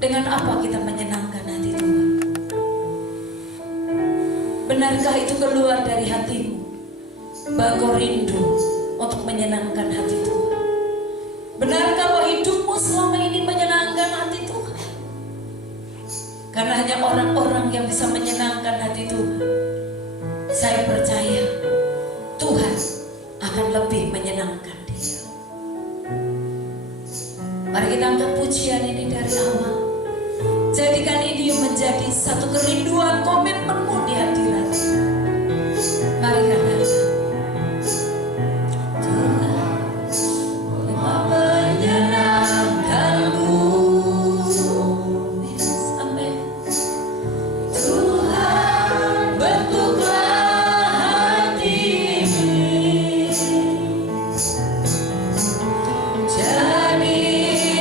Dengan apa kita menyenangkan hati Tuhan? Benarkah itu keluar dari hatimu bahwa kau rindu untuk menyenangkan hati Tuhan? Benarkah bahwa hidupmu selama ini menyenangkan hati Tuhan? Karena hanya orang-orang yang bisa menyenangkan hati Tuhan, saya percaya Tuhan akan lebih menyenangkan dia. Mari kita angkat pujian ini dari awal. Jadikan ini menjadi satu kerinduan, komitmenmu di hadirat. Mari katakan, Tuhan telah menyenangkanku. Amin. Tuhan bentuklah hati ini jadi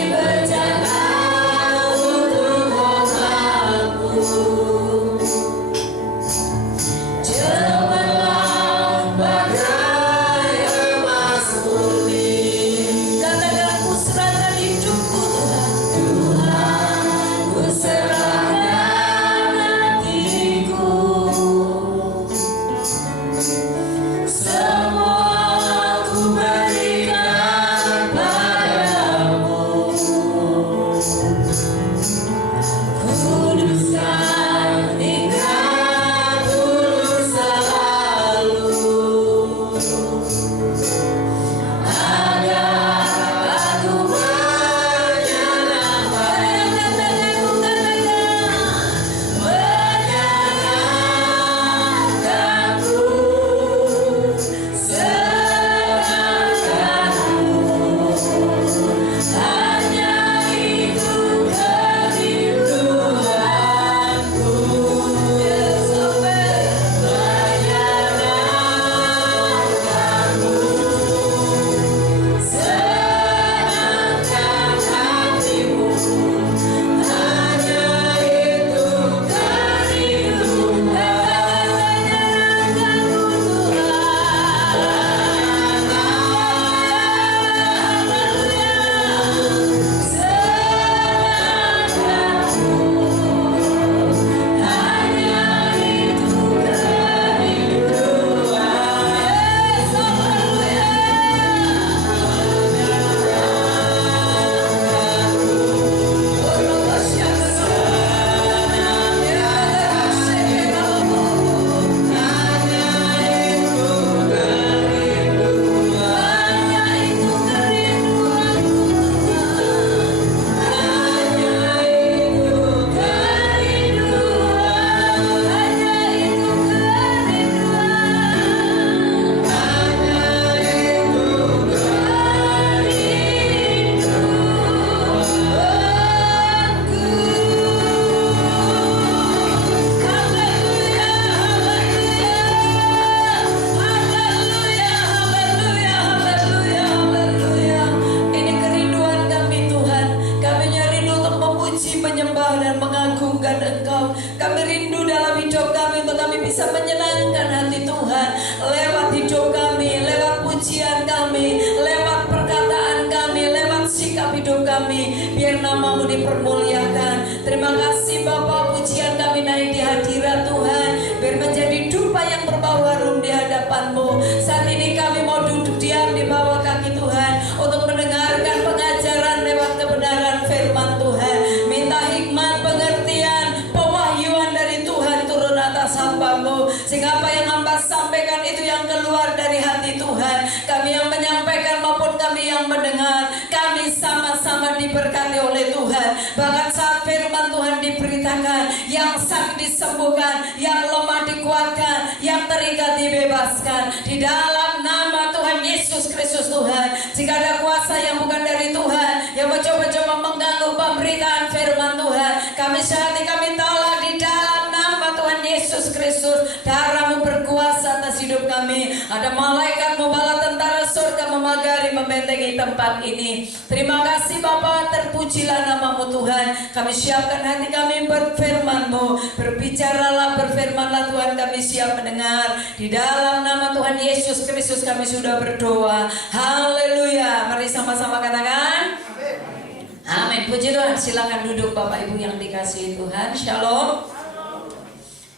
berjalan untuk umatmu. Cemerlang bagai emas murni. Katakan, ku serahkan hidupku Tuhan. Tuhan, ku serahkan hatiku. Semua ku berikan padamu. Kuduskan ikat tulus selalu, agar aku menyenangkan. Menyenangkanku, senangkanmu. Hanya itu kerinduanku. Sampai menyenangkanmu, senangkan hatimu. Hanya itu kerinduanku. Menyenangkanku Engkau. Kami rindu dalam hidup kami untuk kami bisa menyenangkan hati Tuhan lewat hidup kami, lewat pujian kami, lewat perkataan kami, lewat sikap hidup kami. Biar namamu dipermuliakan. Terima kasih Bapa, pujian kami naik di hadirat Tuhan, biar menjadi dupa yang berbau harum di hadapan-Mu. Saat ini kami mau duduk diam di bawah kaki Tuhan untuk mendengarkan pengajaran lewat kebenaran firman Tuhan. Minta hikmat, pengertian, pewahyuan dari Tuhan turun atas hamba-Mu, sehingga apa yang hamba sampaikan itu yang keluar dari hati Tuhan. Kami yang menyampaikan maupun kami yang mendengar, kami sama-sama diberkati oleh Tuhan. Bahkan saat firman Tuhan diberitakan, yang sakit disembuhkan, yang lemah dikuatkan, yang terikat dibebaskan di dalam nama Tuhan Yesus Kristus. Tuhan, jika ada kuasa yang bukan dari Tuhan yang mencoba-coba mengganggu pemberitaan firman Tuhan, kami sehati kami tolak di dalam nama Tuhan Yesus Kristus. Darah-Mu berkuasa atas hidup kami. Ada malaikat-Mu bala tentara surga memagari, membentengi tempat ini. Terima kasih Bapa, terpujilah nama-Mu Tuhan. Kami siapkan hati kami berfirman-Mu. Berbicaralah, berfirmanlah Tuhan, kami siap mendengar. Di dalam nama Tuhan Yesus Kristus kami sudah berdoa. Haleluya. Mari sama-sama katakan Amin. Puji Tuhan. Silakan duduk Bapak Ibu yang dikasihi Tuhan. Shalom.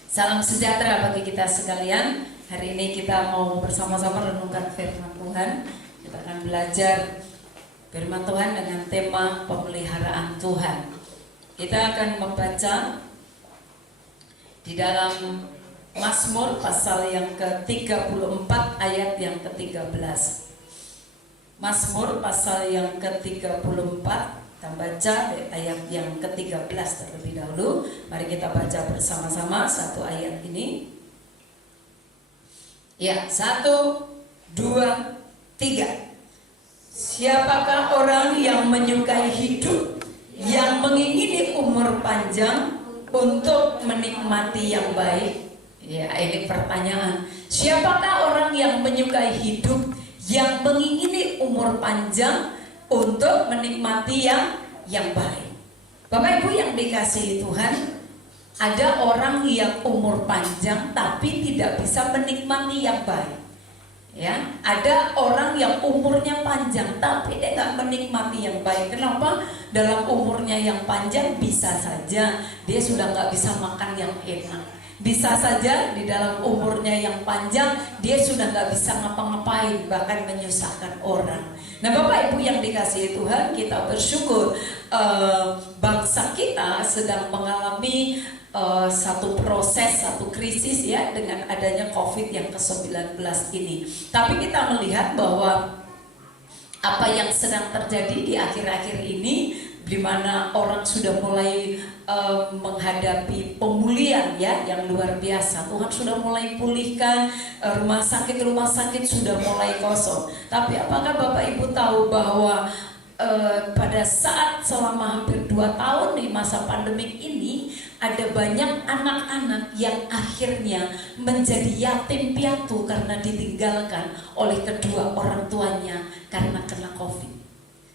Salam sejahtera bagi kita sekalian. Hari ini kita mau bersama-sama renungkan firman Tuhan. Kita akan belajar firman Tuhan dengan tema pemeliharaan Tuhan. Kita akan membaca di dalam Mazmur pasal yang ke-34 ayat yang ke-13. Mazmur pasal yang ke-34, kita baca ayat yang ke-13 terlebih dahulu. Mari kita baca bersama-sama satu ayat ini. Ya, 1, 2, 3. Siapakah orang yang menyukai hidup, yang mengingini umur panjang untuk menikmati yang baik? Ya, ini pertanyaan. Siapakah orang yang menyukai hidup, yang mengingini umur panjang untuk menikmati yang baik? Bapak Ibu yang dikasihi Tuhan, ada orang yang umur panjang tapi tidak bisa menikmati yang baik. Ya, ada orang yang umurnya panjang tapi dia nggak menikmati yang baik. Kenapa? Dalam umurnya yang panjang bisa saja dia sudah nggak bisa makan yang enak. Bisa saja di dalam umurnya yang panjang dia sudah nggak bisa ngapa-ngapain, bahkan menyusahkan orang. Nah Bapak Ibu yang dikasihi Tuhan, kita bersyukur bangsa kita sedang mengalami satu proses, satu krisis ya, dengan adanya COVID yang ke-19 ini. Tapi kita melihat bahwa apa yang sedang terjadi di akhir-akhir ini, di mana orang sudah mulai menghadapi pemulihan ya yang luar biasa. Tuhan sudah mulai pulihkan, rumah sakit sudah mulai kosong. Tapi apakah Bapak Ibu tahu bahwa pada saat selama hampir 2 tahun di masa pandemik ini, ada banyak anak-anak yang akhirnya menjadi yatim piatu karena ditinggalkan oleh kedua orang tuanya karena kena COVID.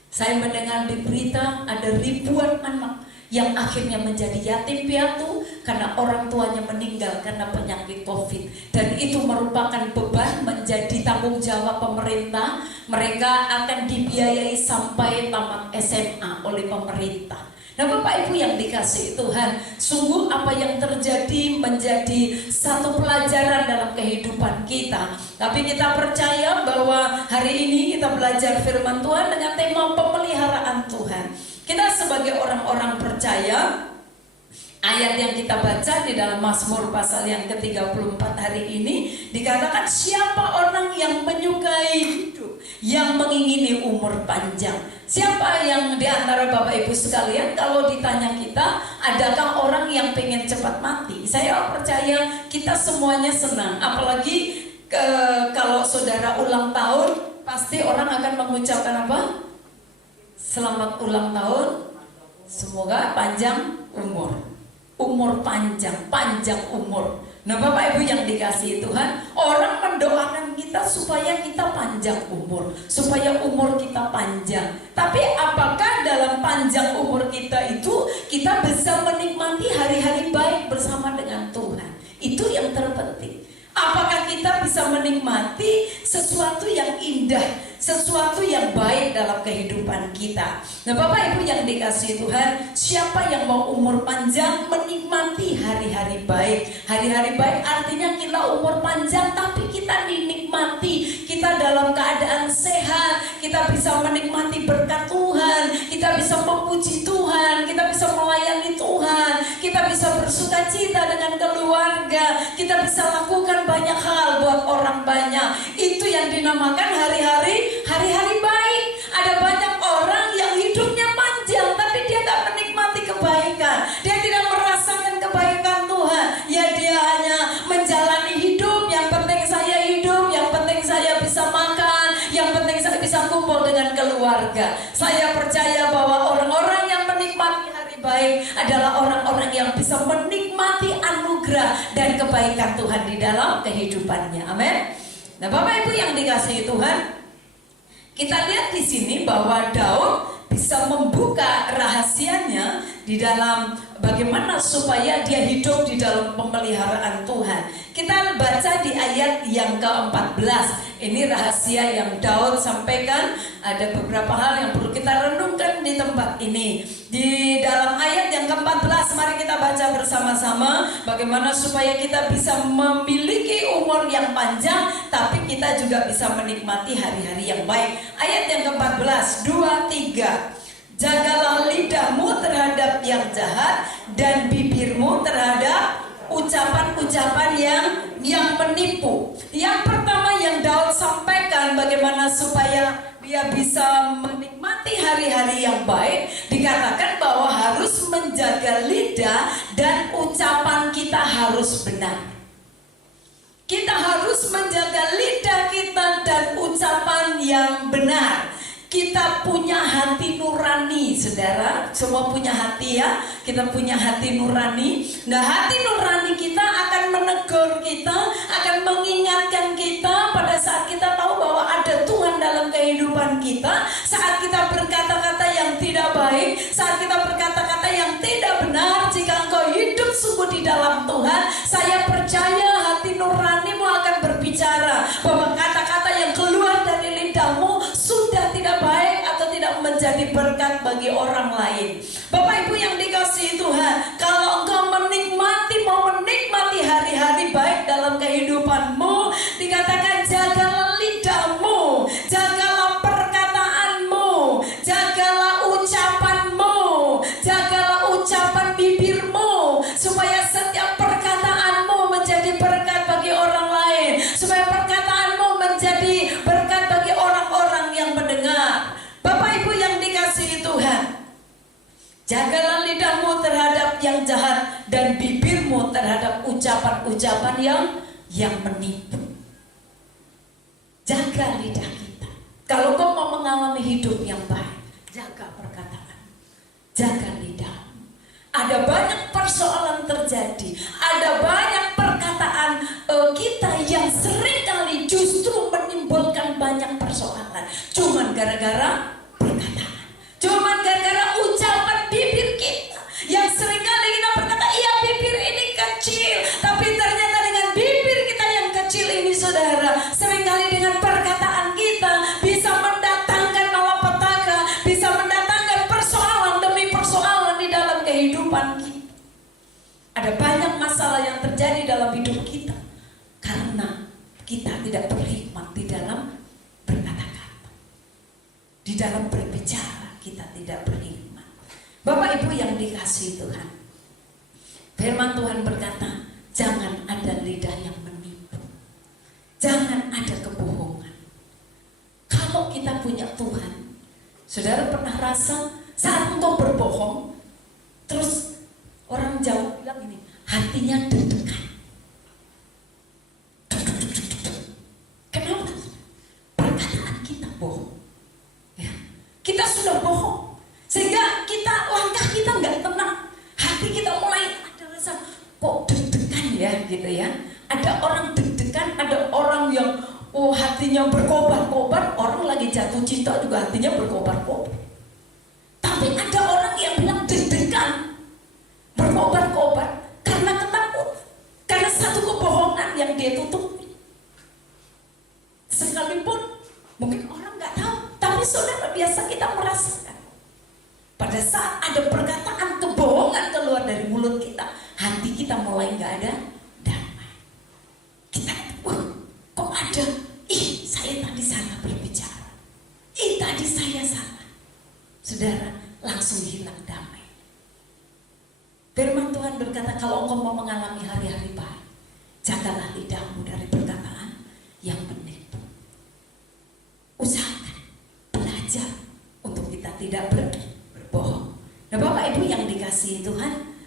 Saya mendengar di berita ada ribuan anak yang akhirnya menjadi yatim piatu karena orang tuanya meninggal karena penyakit COVID. Dan itu merupakan beban, menjadi tanggung jawab pemerintah. Mereka akan dibiayai sampai tamat SMA oleh pemerintah. Nah Bapak Ibu yang dikasihi Tuhan, sungguh apa yang terjadi menjadi satu pelajaran dalam kehidupan kita. Tapi kita percaya bahwa hari ini kita belajar firman Tuhan dengan tema pemeliharaan Tuhan. Kita sebagai orang-orang percaya, ayat yang kita baca di dalam Mazmur pasal yang ke-34 hari ini dikatakan, siapa orang yang menyukai hidup, yang mengingini umur panjang. Siapa yang di antara Bapak Ibu sekalian, kalau ditanya kita, adakah orang yang pengen cepat mati? Saya percaya kita semuanya senang. Apalagi kalau saudara ulang tahun, pasti orang akan mengucapkan apa? Selamat ulang tahun, semoga panjang umur. Umur panjang, panjang umur. Nah Bapak Ibu yang dikasihi Tuhan, orang mendoakan kita supaya kita panjang umur, supaya umur kita panjang. Tapi apakah dalam panjang umur kita itu kita bisa menikmati hari-hari baik bersama dengan Tuhan? Itu yang terpenting. Apakah kita bisa menikmati sesuatu yang indah, sesuatu yang baik dalam kehidupan kita? Nah Bapak Ibu yang dikasihi Tuhan, siapa yang mau umur panjang menikmati hari-hari baik? Hari-hari baik artinya kita umur panjang tapi kita dinikmati, kita dalam keadaan sehat, kita bisa menikmati berkat Tuhan, kita bisa memuji Tuhan, kita bisa melayani Tuhan, kita bisa bersuka cita dengan keluarga, kita bisa lakukan banyak hal buat orang banyak. Itu yang dinamakan hari-hari baik. Ada banyak orang yang hidupnya panjang tapi dia tak menikmati kebaikan, dia tidak merasakan kebaikan Tuhan. Ya dia hanya menjalani hidup, yang penting saya hidup, yang penting saya bisa makan, yang penting saya bisa kumpul dengan keluarga. Saya percaya bahwa orang-orang yang menikmati hari baik adalah orang-orang yang bisa menikmati anugerah dan kebaikan Tuhan di dalam kehidupannya. Amin. Nah Bapak Ibu yang dikasihi Tuhan, kita lihat di sini bahwa Daud bisa membuka rahasianya di dalam bagaimana supaya dia hidup di dalam pemeliharaan Tuhan. Kita baca di ayat yang ke-14. Ini rahasia yang Daud sampaikan. Ada beberapa hal yang perlu kita renungkan di tempat ini. Di dalam ayat yang ke-14, mari kita baca bersama-sama bagaimana supaya kita bisa memiliki umur yang panjang, tapi kita juga bisa menikmati hari-hari yang baik. Ayat yang ke-14, 2, 3. Jagalah lidahmu terhadap yang jahat dan bibirmu terhadap ucapan-ucapan yang menipu. Yang pertama yang Daud sampaikan bagaimana supaya dia bisa menikmati hari-hari yang baik, dikatakan bahwa harus menjaga lidah dan ucapan kita harus benar. Kita harus menjaga lidah kita dan ucapan yang benar. Kita punya hati nurani, saudara. Semua punya hati ya. Kita punya hati nurani. Nah, hati nurani kita akan menegur kita, akan mengingatkan kita pada saat kita tahu bahwa ada Tuhan dalam kehidupan kita. Saat kita berkata-kata yang tidak baik, saat kita berkata-kata yang tidak benar, jika engkau hidup sungguh di dalam Tuhan, saya percaya hati nuranimu akan berbicara bahwa kata-kata yang keluar dari lidahmu sudah tidak baik atau tidak menjadi berkat bagi orang lain. Bapak Ibu yang dikasihi Tuhan, kalau engkau mau menikmati hari-hari baik dalam kehidupanmu, dikatakan jagalah lidahmu, jagalah perkataanmu, jagalah ucapanmu, jagalah ucapan bibirmu, supaya setiap perkataanmu menjadi berkat bagi orang lain, supaya perkataanmu menjadi berkat bagi orang-orang yang mendengar. Bapak Ibu yang dikasihi Tuhan, jagalah lidahmu terhadap yang jahat dan bibirmu terhadap ucapan-ucapan yang menipu. Jaga lidah kita. Kalau kau mau mengalami hidup yang baik, jaga perkataan, jaga lidahmu. Ada banyak persoalan terjadi, ada banyak perkataan kita yang seringkali justru menimbulkan banyak persoalan. Cuman gara-gara perkataan, cuman gara-gara ucapan bibir kita yang seringkali kita berkata, iya bibir ini kecil, tapi ternyata dengan bibir kita yang kecil ini, saudara, seringkali dengan perkataan kita bisa mendatangkan malapetaka, bisa mendatangkan persoalan demi persoalan di dalam kehidupan kita. Ada banyak masalah yang terjadi dalam hidup kita karena kita tidak berhikmat di dalam berkata-kata, di dalam berbicara kita tidak berhikmat. Bapak Ibu yang dikasihi Tuhan, firman Tuhan berkata, jangan ada lidah yang menipu, jangan ada kebohongan. Kalau kita punya Tuhan, saudara pernah rasa saat engkau berbohong, terus orang jauh bilang ini, hatinya deg-degan. Kenapa? Perkataan kita bohong ya. Kita sudah bohong sehingga langkah kita nggak tenang, hati kita mulai ada rasa kok deg-degan ya gitu ya. Ada orang deg-degan, ada orang yang hatinya berkobar-kobar. Orang lagi jatuh cinta juga hatinya berkobar-kobar. Tapi ada orang yang bilang deg-degan, berkobar-kobar karena ketakutan, karena satu kebohongan yang dia tutupi. Sekalipun mungkin orang nggak tahu, tapi saudara, biasa kita merasakan pada saat ada perkataan kebohongan keluar dari mulut kita, hati kita mulai nggak ada damai. Kita, kok ada? Saya tadi salah berbicara. Tadi saya salah. Saudara, langsung hilang damai. Firman Tuhan berkata, kalau engkau mau mengalami hari-hari baik, jagalah lidahmu dari perkataan yang menipu. Usahakan, belajar untuk kita tidak berbohong. Nah, Bapak Ibu yang dikasihi Tuhan,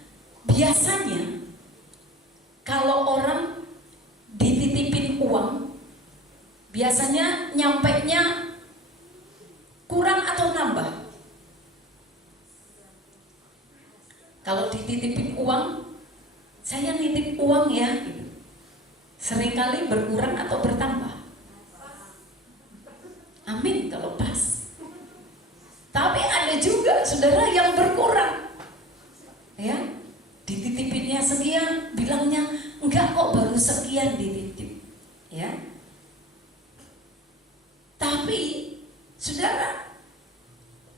biasanya kalau orang dititipin uang, biasanya nyampainya kurang atau nambah. Kalau dititipin uang, saya nitip uang ya, gitu. Seringkali berkurang atau bertambah. Amin kalau pas. Tapi ada juga saudara yang berkurang. Ya, dititipinnya sekian, bilangnya enggak kok, baru sekian dititip. Ya. Tapi saudara,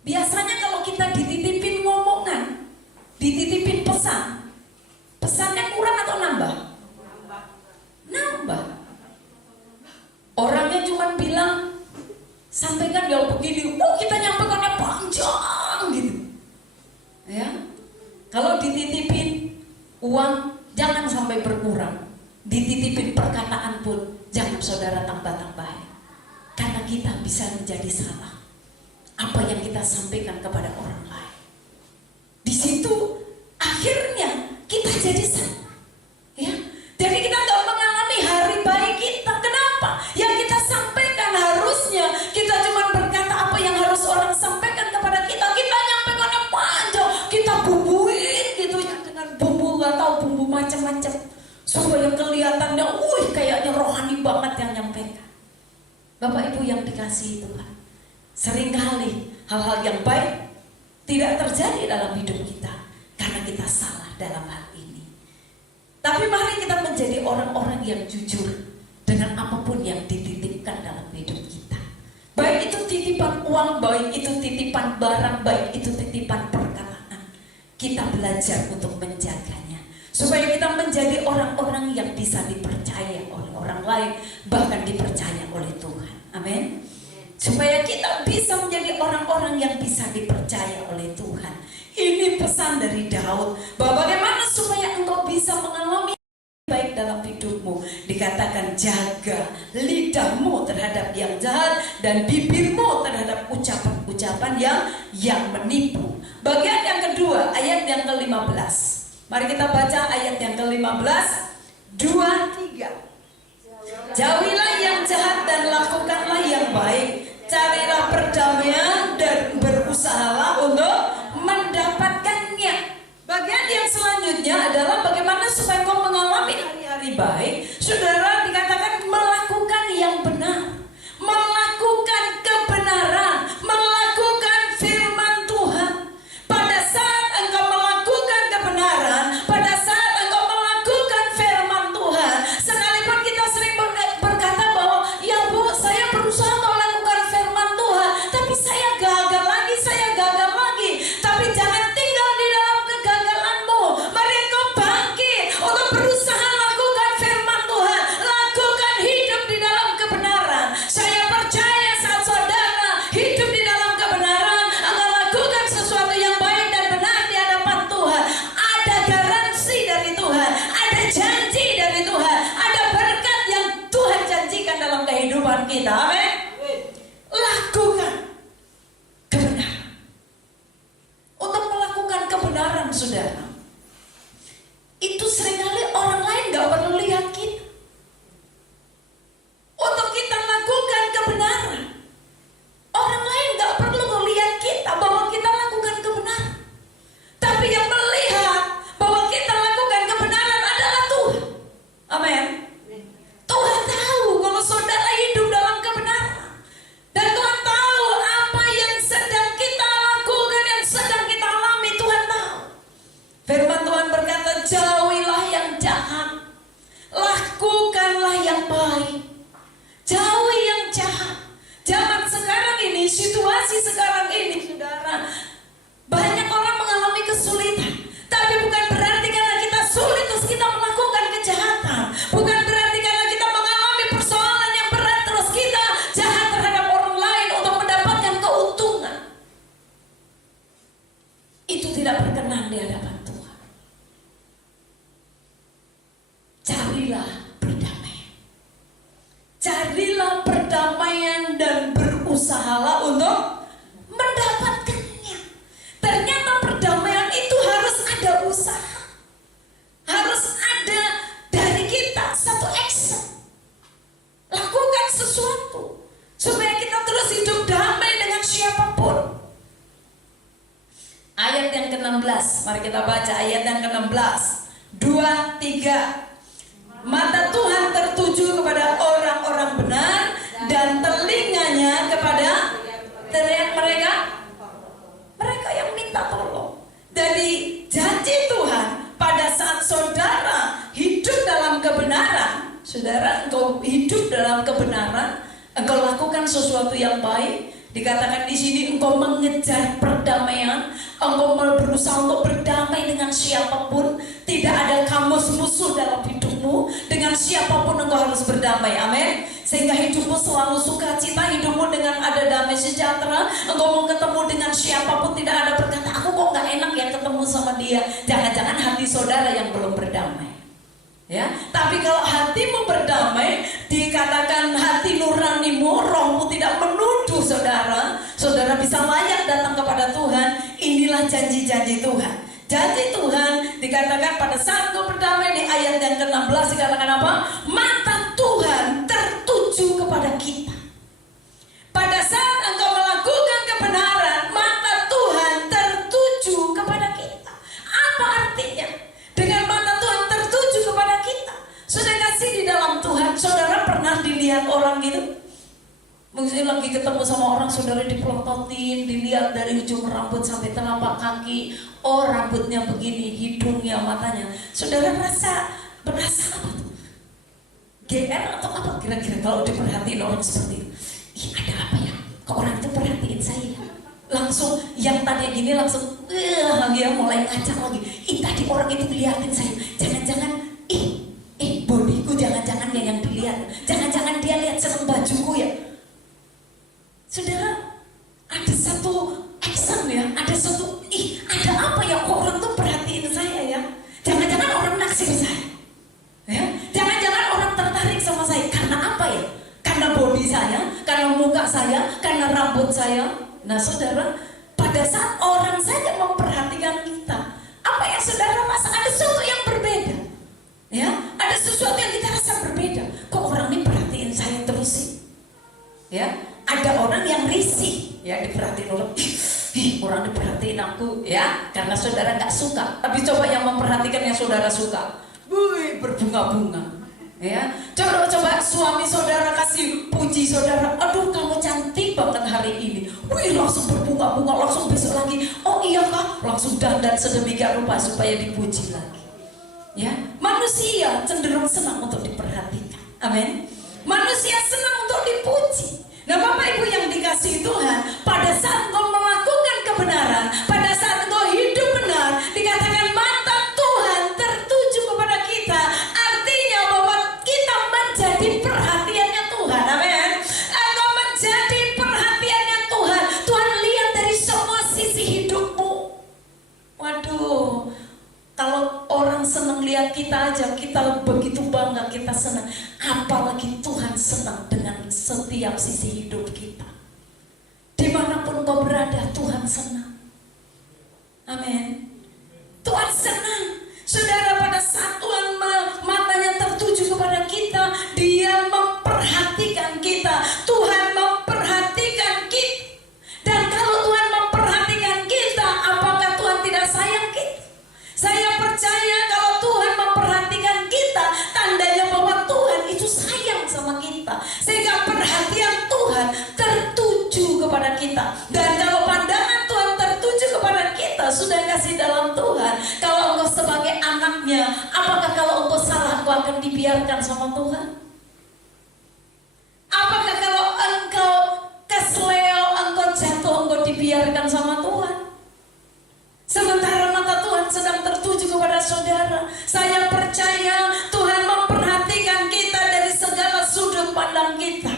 biasanya kalau kita dititipin ngomongan, dititipin pesan, pesannya kurang atau nambah? Nambah. Orangnya cuma bilang, sampaikan ya begini, kita nyampaikannya panjang gitu. Ya. Kalau dititipin uang, jangan sampai berkurang. Dititipin perkataan pun, jangan saudara tambah-tambahin. Karena kita bisa menjadi salah apa yang kita sampaikan kepada orang lain. Di situ akhirnya kita jadi salah. Ya. Jadi kita gak mengalami hari baik kita. Kenapa? Yang kita sampaikan harusnya kita cuma berkata apa yang harus orang sampaikan kepada kita. Kita nyampaikannya panjang, kita bumbuin gitu ya, dengan bumbu gak tahu bumbu macam-macam supaya kelihatannya, kayaknya rohani banget yang nyampaikan. Bapak Ibu yang dikasihi Tuhan, seringkali hal-hal yang baik tidak terjadi dalam hidup kita karena kita salah dalam hal ini. Tapi mari kita menjadi orang-orang yang jujur dengan apapun yang dititipkan dalam hidup kita. Baik itu titipan uang, baik itu titipan barang, baik itu titipan perkataan. Kita belajar untuk menjaganya supaya kita menjadi orang-orang yang bisa dipercaya oleh orang lain, bahkan dipercaya oleh Tuhan. Amin. Supaya kita bisa menjadi orang-orang yang bisa dipercaya oleh Tuhan. Ini pesan dari Daud, bahwa bagaimana supaya engkau bisa mengalami baik dalam hidupmu. Dikatakan jaga lidahmu terhadap yang jahat dan bibirmu terhadap ucapan-ucapan yang menipu. Bagian yang kedua, ayat yang ke-15. Mari kita baca ayat yang ke-15, 2-3. Jauhilah yang jahat dan lakukanlah yang baik. Carilah perdamaian dan berusahalah untuk mendapatkannya. Bagian yang selanjutnya adalah bagaimana supaya kau mengalami hari-hari baik. Saudara, dikatakan melakukan yang benar, melakukan kebenaran, melakukan firman Tuhan. Pada saat engkau melakukan kebenaran, pada saat engkau melakukan firman Tuhan, sekalipun kita sering berkata bahwa ya Bu, saya berusaha melakukan firman Tuhan, tapi saya gagal lagi, tapi jangan tinggal di dalam kegagalanmu. Mari engkau bangkit untuk berusaha lakukan firman Tuhan, lakukan hidup di dalam kebenaran. Saya percaya saat saudara hidup di dalam kebenaran, akan lakukan sesuatu yang baik dan benar di hadapan Tuhan. Ada garansi dari Tuhan, ada janji dari Tuhan, ada berkat yang Tuhan janjikan dalam kehidupan kita. Amin. Lakukan kebenaran. Untuk melakukan kebenaran, saudara, itu seringkali orang lain gak perlu lihat kita. Untuk kita lakukan kebenaran, orang lain gak perlu melihat kita bahwa kita lakukan kebenaran. Tapi yang melihat bahwa kita lakukan kebenaran adalah Tuhan. Amin. Tuhan tahu kalau saudara hidup dalam kebenaran. Dan Tuhan tahu apa yang sedang kita lakukan, yang sedang kita alami. Tuhan tahu. Firman Tuhan berkata, jauhilah yang jahat, lakukanlah yang baik. Jauhi yang jahat. Zaman sekarang ini, situasi sekarang ini, saudara, banyak orang mengalami kesulitan. Tapi bukan berarti karena kita sulit terus kita melakukan kejahatan. Bukan berarti karena kita mengalami persoalan yang berat terus kita jahat terhadap orang lain untuk mendapatkan keuntungan. Itu tidak berkenan di hadapan Tuhan. Carilah perdamaian. Carilah perdamaian dan berusahalah untuk mendapatkannya. Ternyata perdamaian itu harus ada usaha. Harus ada dari kita satu action. Lakukan sesuatu supaya kita terus hidup damai dengan siapapun. Ayat yang ke-16, mari kita baca ayat yang ke-16. 2-3. Mata Tuhan tertuju kepada orang-orang benar dan telinganya kepada teriak mereka yang minta minta tolong. Jadi janji Tuhan pada saat saudara hidup dalam kebenaran, saudara engkau hidup dalam kebenaran, engkau lakukan sesuatu yang baik. Dikatakan di sini engkau mengejar perdamaian, engkau berusaha untuk berdamai dengan siapapun. Tidak ada kamus musuh dalam hidupmu. Dengan siapapun engkau harus berdamai, amin. Sehingga hidupmu selalu sukacita, hidupmu dengan ada damai sejahtera. Engkau mau ketemu dengan siapapun, tidak ada berkata, aku kok gak enak ya ketemu sama dia. Jangan-jangan hati saudara yang belum berdamai. Ya, tapi kalau hatimu berdamai, dikatakan hati nuranimu, rohmu tidak menuduh saudara, saudara bisa layak datang kepada Tuhan. Inilah janji-janji Tuhan. Janji Tuhan dikatakan pada saat engkau berdamai, di ayat yang ke-16 dikatakan apa? Mata Tuhan tertuju kepada kita. Pada saat engkau melakukan kebenaran, mata Tuhan tertuju kepada kita. Apa artinya? Dengan mata Tuhan tertuju kepada kita. Sudah kasih di dalam Tuhan. Saudara pernah dilihat orang gitu? Mungkin lagi ketemu sama orang, saudara dipelototin, dilihat dari ujung rambut sampai telapak kaki. Oh, rambutnya begini, hidungnya, matanya. Saudara berasa apa tuh? GR atau apa kira-kira kalau diperhatiin orang seperti itu? Ih, ada apa ya? Kok orang itu perhatiin saya? Langsung yang tadi gini langsung dia mulai ngacak lagi. Tadi orang itu liatin saya. Jangan-jangan bodiku jangan-jangan yang dilihat. Jangan-jangan dia lihat seneng bajuku ya. Saudara, ada satu action ya, ada satu ada apa ya kok orang tuh perhatiin saya ya? Jangan-jangan orang naksir saya. Ya, jangan-jangan orang tertarik sama saya. Karena apa ya? Karena body saya, karena muka saya, karena rambut saya. Nah saudara, pada saat orang saja memperhatikan kita, apa yang saudara rasa? Ada sesuatu yang berbeda. Ya, ada sesuatu yang kita rasa berbeda. Kok orang ini perhatiin saya terus sih? Ya, ada orang yang risih, ya diperhatiin orang. Orang diperhatiin aku, ya, karena saudara nggak suka. Tapi coba yang memperhatikan yang saudara suka, berbunga-bunga. Ya, coba suami saudara kasih puji saudara, aduh kamu cantik banget hari ini. Langsung berbunga-bunga, langsung besok lagi. Oh iya kak, langsung dandan sedemikian rupa supaya dipuji lagi. Ya, manusia cenderung senang untuk diperhatikan. Amin. Manusia senang untuk dipuji. Nah Bapak Ibu yang dikasihi Tuhan, pada saat kau melakukan kebenaran, pada saat kau hidup benar, dikatakan mata Tuhan tertuju kepada kita. Artinya bahwa kita menjadi perhatiannya Tuhan. Amin. Engkau menjadi perhatiannya Tuhan. Tuhan lihat dari semua sisi hidupmu. Waduh, kalau orang senang lihat kita aja, kita begitu bangga, kita senang. Apalagi Tuhan senang dengan setiap sisi hidup kita. Dimanapun kau berada, Tuhan senang. Amin. Tuhan senang. Saudara, pada saat Tuhan matanya tertuju kepada kita, Dia memperhatikan kita. Tuhan memperhatikan kita. Dan kalau Tuhan memperhatikan kita, apakah Tuhan tidak sayang kita? Saya percaya kalau Tuhan memperhatikan kita, tandanya bahwa Tuhan itu sayang sama kita. Sehingga perhatian Tuhan tertuju kepada kita. Dan kalau pandangan Tuhan tertuju kepada kita, sudah kasih dalam Tuhan. Kalau engkau sebagai anaknya, apakah kalau engkau salah, engkau akan dibiarkan sama Tuhan? Apakah kalau engkau kesleo, engkau jatuh, engkau dibiarkan sama Tuhan? Sementara mata Tuhan sedang tertuju kepada saudara. Saya percaya Tuhan memperhatikan kita dari segala sudut pandang kita.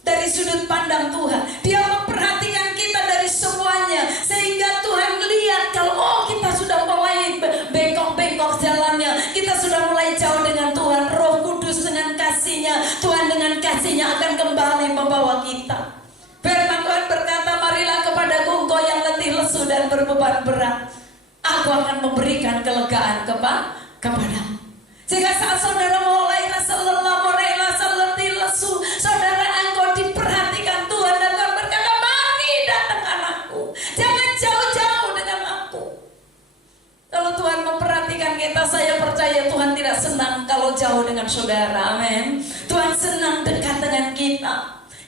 Dari sudut pandang Tuhan, Dia memperhatikan kita dari semuanya. Sehingga Tuhan lihat kalau kita sudah mulai bengkok-bengkok jalannya, kita sudah mulai jauh dengan Tuhan. Roh Kudus dengan kasih-Nya, Tuhan dengan kasih-Nya akan kembali membawa kita. Firman Tuhan berkata, marilah kepadaku engkau yang letih lesu dan berbeban berat, aku akan memberikan kelegaan kepadamu. Jika saat saudara mulai rasa lelah, mulai rasa letih lesu, saudara engkau diperhatikan Tuhan, dan Tuhan berkata, mari datang anakku, jangan jauh-jauh dengan aku. Kalau Tuhan memperhatikan kita, saya percaya Tuhan tidak senang kalau jauh dengan saudara. Amin. Tuhan senang dekat dengan kita.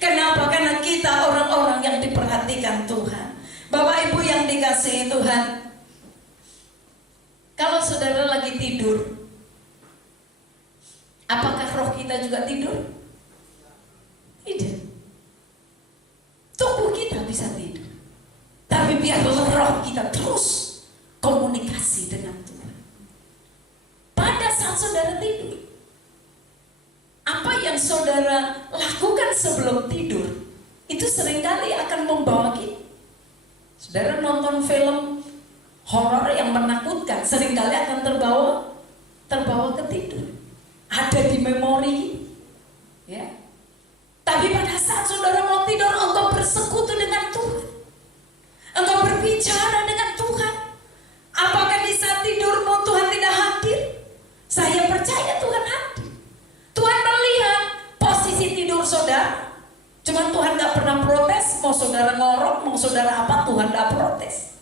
Kenapa? Karena kita orang-orang yang diperhatikan Tuhan. Bapak Ibu yang dikasihi Tuhan, kalau saudara lagi tidur, apakah roh kita juga tidur? Tidak. Tubuh kita bisa tidur, tapi biarlah roh kita terus komunikasi dengan Tuhan. Pada saat saudara tidur, apa yang saudara lakukan sebelum tidur itu seringkali akan membawa kita. Saudara nonton film horor yang menakutkan, seringkali akan terbawa ke tidur. Ada di memori, ya. Tapi pada saat saudara mau tidur, engkau bersekutu dengan Tuhan. Engkau berbicara dengan Tuhan. Apakah di saat tidurmu Tuhan tidak hadir? Saya percaya Tuhan hadir. Tuhan melihat posisi tidur saudara. Cuman Tuhan gak pernah protes. Mau saudara ngorok, mau saudara apa, Tuhan gak protes.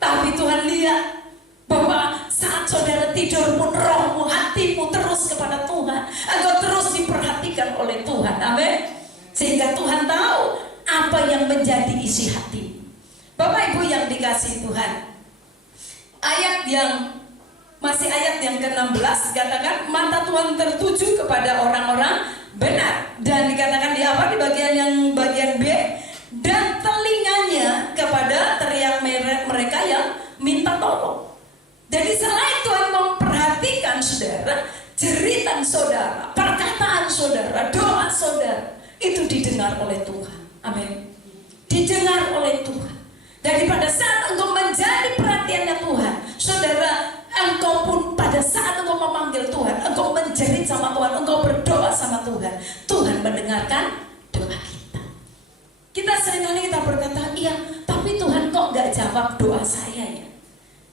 Tapi Tuhan lihat bahwa saat saudara tidur pun rohmu, hatimu terus kepada Tuhan. Engkau terus diperhatikan oleh Tuhan. Amin. Sehingga Tuhan tahu apa yang menjadi isi hati. Bapak Ibu yang dikasihi Tuhan, ayat yang ke-16 dikatakan mata Tuhan tertuju kepada orang-orang benar. Dan dikatakan di apa? Di bagian B, dan telinganya kepada teriak mereka yang minta tolong. Jadi selain Tuhan memperhatikan saudara, jeritan saudara, perkataan saudara, doa saudara, itu didengar oleh Tuhan. Amin. Didengar oleh Tuhan. Jadi pada saat engkau menjadi perhatiannya Tuhan, saudara, engkau pun pada saat engkau memanggil Tuhan, engkau menjerit sama Tuhan, engkau berdoa sama Tuhan, Tuhan mendengarkan doa kita. Kita seringkali kita berkata, iya, tapi Tuhan kok gak jawab doa saya ya?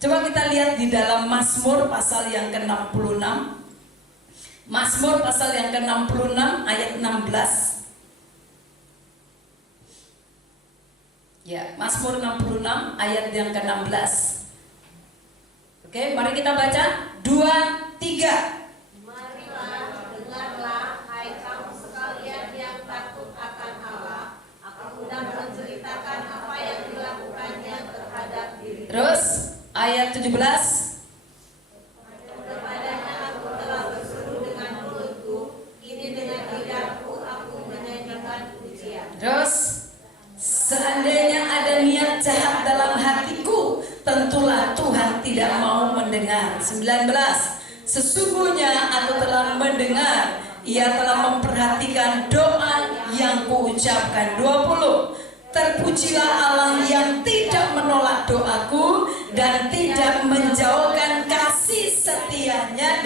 Coba kita lihat di dalam Mazmur pasal yang ke-66. Mazmur pasal yang ke-66 ayat 16. Ya, Mazmur 66 ayat yang ke-16. Oke, mari kita baca 2, 3. Marilah, dengarlah, hai kamu sekalian yang takut akan Allah. Aku hendak menceritakan apa yang dilakukannya terhadap diri. Terus ayat 17. Kepadanya aku telah berseru dengan mulutku, kini dengan lidahku aku menyanyikan pujian. Terus seandainya ada niat jahat dalam hatiku, tentulah Tuhan tidak mau mendengar. 19. Sesungguhnya aku telah mendengar, Ia telah memperhatikan doa yang kuucapkan. 20. Terpujilah Allah yang tidak menolak doaku dan tidak menjauhkan kasih setianya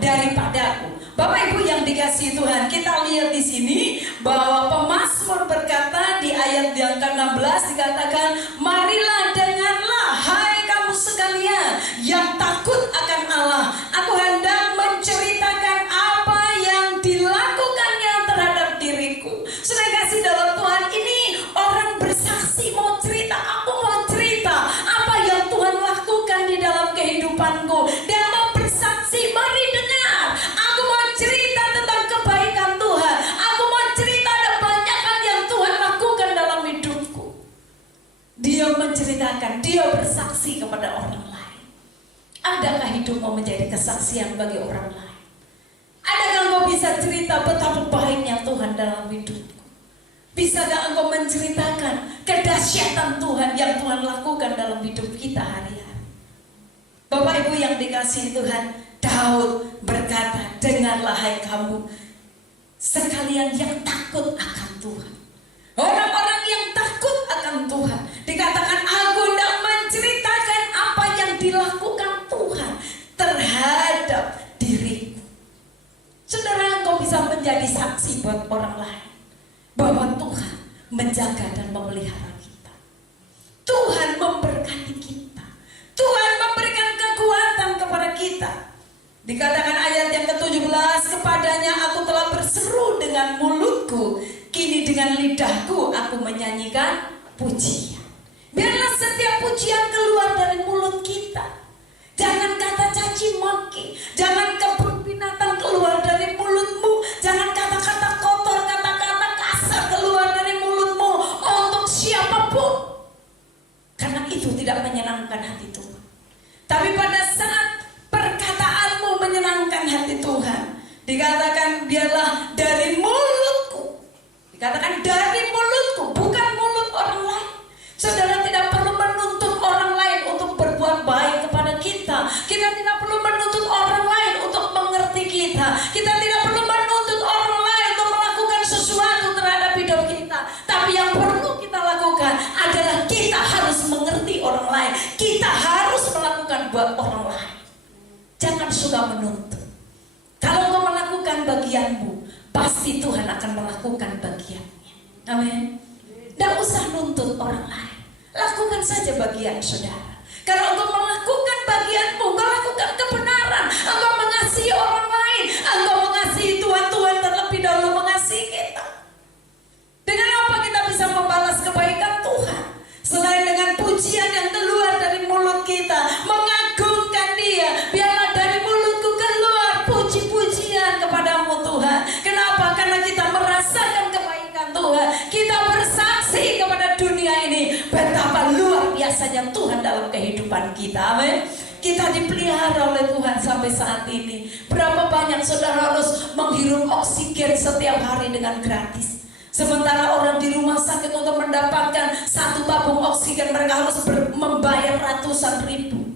daripadaku. Bapak Ibu yang dikasihi Tuhan, kita lihat di sini bahwa pemazmur berkata di ayat yang ke-16 dikatakan, marilah dengarlah hai kamu sekalian yang takut akan Allah. Aku hendak menceritakan apa yang dilakukannya terhadap diriku. Saudara kasih dalam Tuhan, ini orang bersaksi mau cerita, aku mau cerita apa yang Tuhan lakukan di dalam kehidupanku. Dia mau bersaksi, mari dengar. Aku mau cerita tentang kebaikan Tuhan. Aku mau cerita ada banyak hal yang Tuhan lakukan dalam hidupku. Dia menceritakan, dia bersaksi kepada orang lain. Adakah hidupmu menjadi kesaksian bagi orang lain? Adakah engkau bisa cerita betapa baiknya Tuhan dalam hidupku? Bisakah engkau menceritakan kedahsyatan Tuhan yang Tuhan lakukan dalam hidup kita hari-hari? Bapak Ibu yang dikasihi Tuhan, Daud berkata, dengarlah hai kamu sekalian yang takut akan Tuhan. Orang-orang yang takut akan Tuhan, dikatakan aku hendak menceritakan apa yang dilakukan Tuhan terhadap diriku. Saudara, engkau bisa menjadi saksi buat orang lain bahwa Tuhan menjaga dan memelihara kita. Tuhan memberkati kita. Tuhan memberikan kekuatan kepada kita. Dikatakan ayat yang ke-17, kepadanya aku telah berseru dengan mulutku, kini dengan lidahku aku menyanyikan pujian. Biarlah setiap pujian keluar dari mulut kita. Jangan kata caci maki, jangan kebun binatang keluar dari mulutmu, jangan kata-kata kotor, kata-kata kasar keluar dari mulutmu untuk siapapun. jangan suka menuntut. Kalau engkau melakukan bagianmu, pasti Tuhan akan melakukan bagiannya. Amin. Tidak usah nuntut orang lain. Lakukan saja bagian saudara. Kalau engkau melakukan bagianmu, engkau lakukan kebenaran, engkau mengasihi orang lain, engkau mengasihi Tuhan, Tuhan terlebih dahulu mengasihi kita. Dengan apa kita bisa membalas kebaikan Tuhan? Selain dengan pujian yang keluar dari mulut kita, mengagungkan Dia. Biarlah dari mulutku keluar puji-pujian kepadamu Tuhan. Kenapa? Karena kita merasakan kebaikan Tuhan. Kita bersaksi kepada dunia ini betapa luar biasanya Tuhan dalam kehidupan kita. Amin. Kita dipelihara oleh Tuhan sampai saat ini. Berapa banyak saudara harus menghirup oksigen setiap hari dengan gratis. Sementara orang di rumah sakit untuk mendapatkan satu tabung oksigen mereka harus membayar ratusan ribu.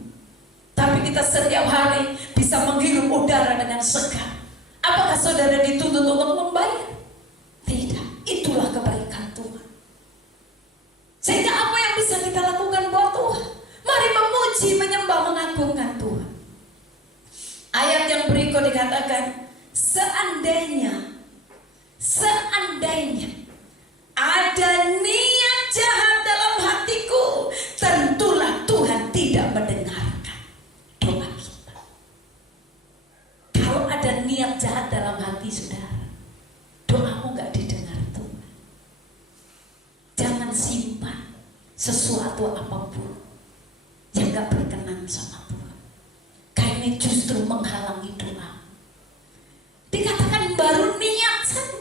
Tapi kita setiap hari bisa menghirup udara dengan segar. Apakah saudara dituntut untuk membayar? Tidak. Itulah kebaikan Tuhan. Sehingga apa yang bisa kita lakukan buat Tuhan? Mari memuji, menyembah, mengagungkan Tuhan. Ayat yang berikut dikatakan, seandainya ada niat jahat dalam hatiku, tentulah Tuhan tidak mendengarkan doa kita. Kalau ada niat jahat dalam hati saudara, doamu gak didengar Tuhan. Jangan simpan sesuatu apapun yang gak berkenan sama Tuhan, karena justru menghalangi doa. Dikatakan baru niat saja.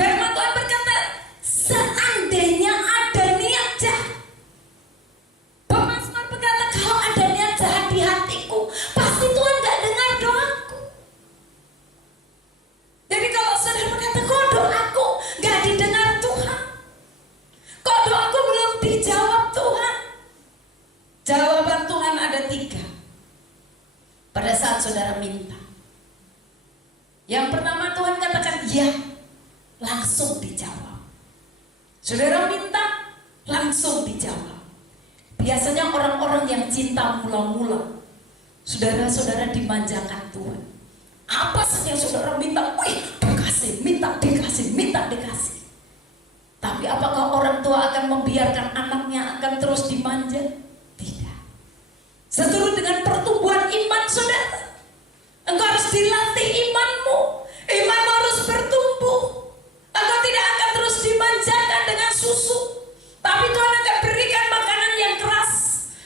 Firman Tuhan berkata, seandainya ada niat jahat. Pemazmur berkata, kalau ada niat jahat di hatiku, pasti Tuhan gak dengar doaku. Jadi kalau saudara berkata, kok doaku gak didengar Tuhan, kok doaku belum dijawab Tuhan, jawaban Tuhan ada 3 pada saat saudara minta. Yang pertama, Tuhan katakan ya, langsung dijawab. Saudara minta, langsung dijawab. Biasanya orang-orang yang cinta mula-mula, saudara-saudara dimanjakan Tuhan. Apa saja yang saudara minta, wih, dikasih, minta dikasih, minta dikasih. Tapi apakah orang tua akan membiarkan anaknya akan terus dimanja? Tidak. Seturut dengan pertumbuhan iman saudara, engkau harus dilatih imanmu. Imanmu harus bertumbuh. Engkau tidak akan terus dimanjakan dengan susu, tapi Tuhan akan berikan makanan yang keras.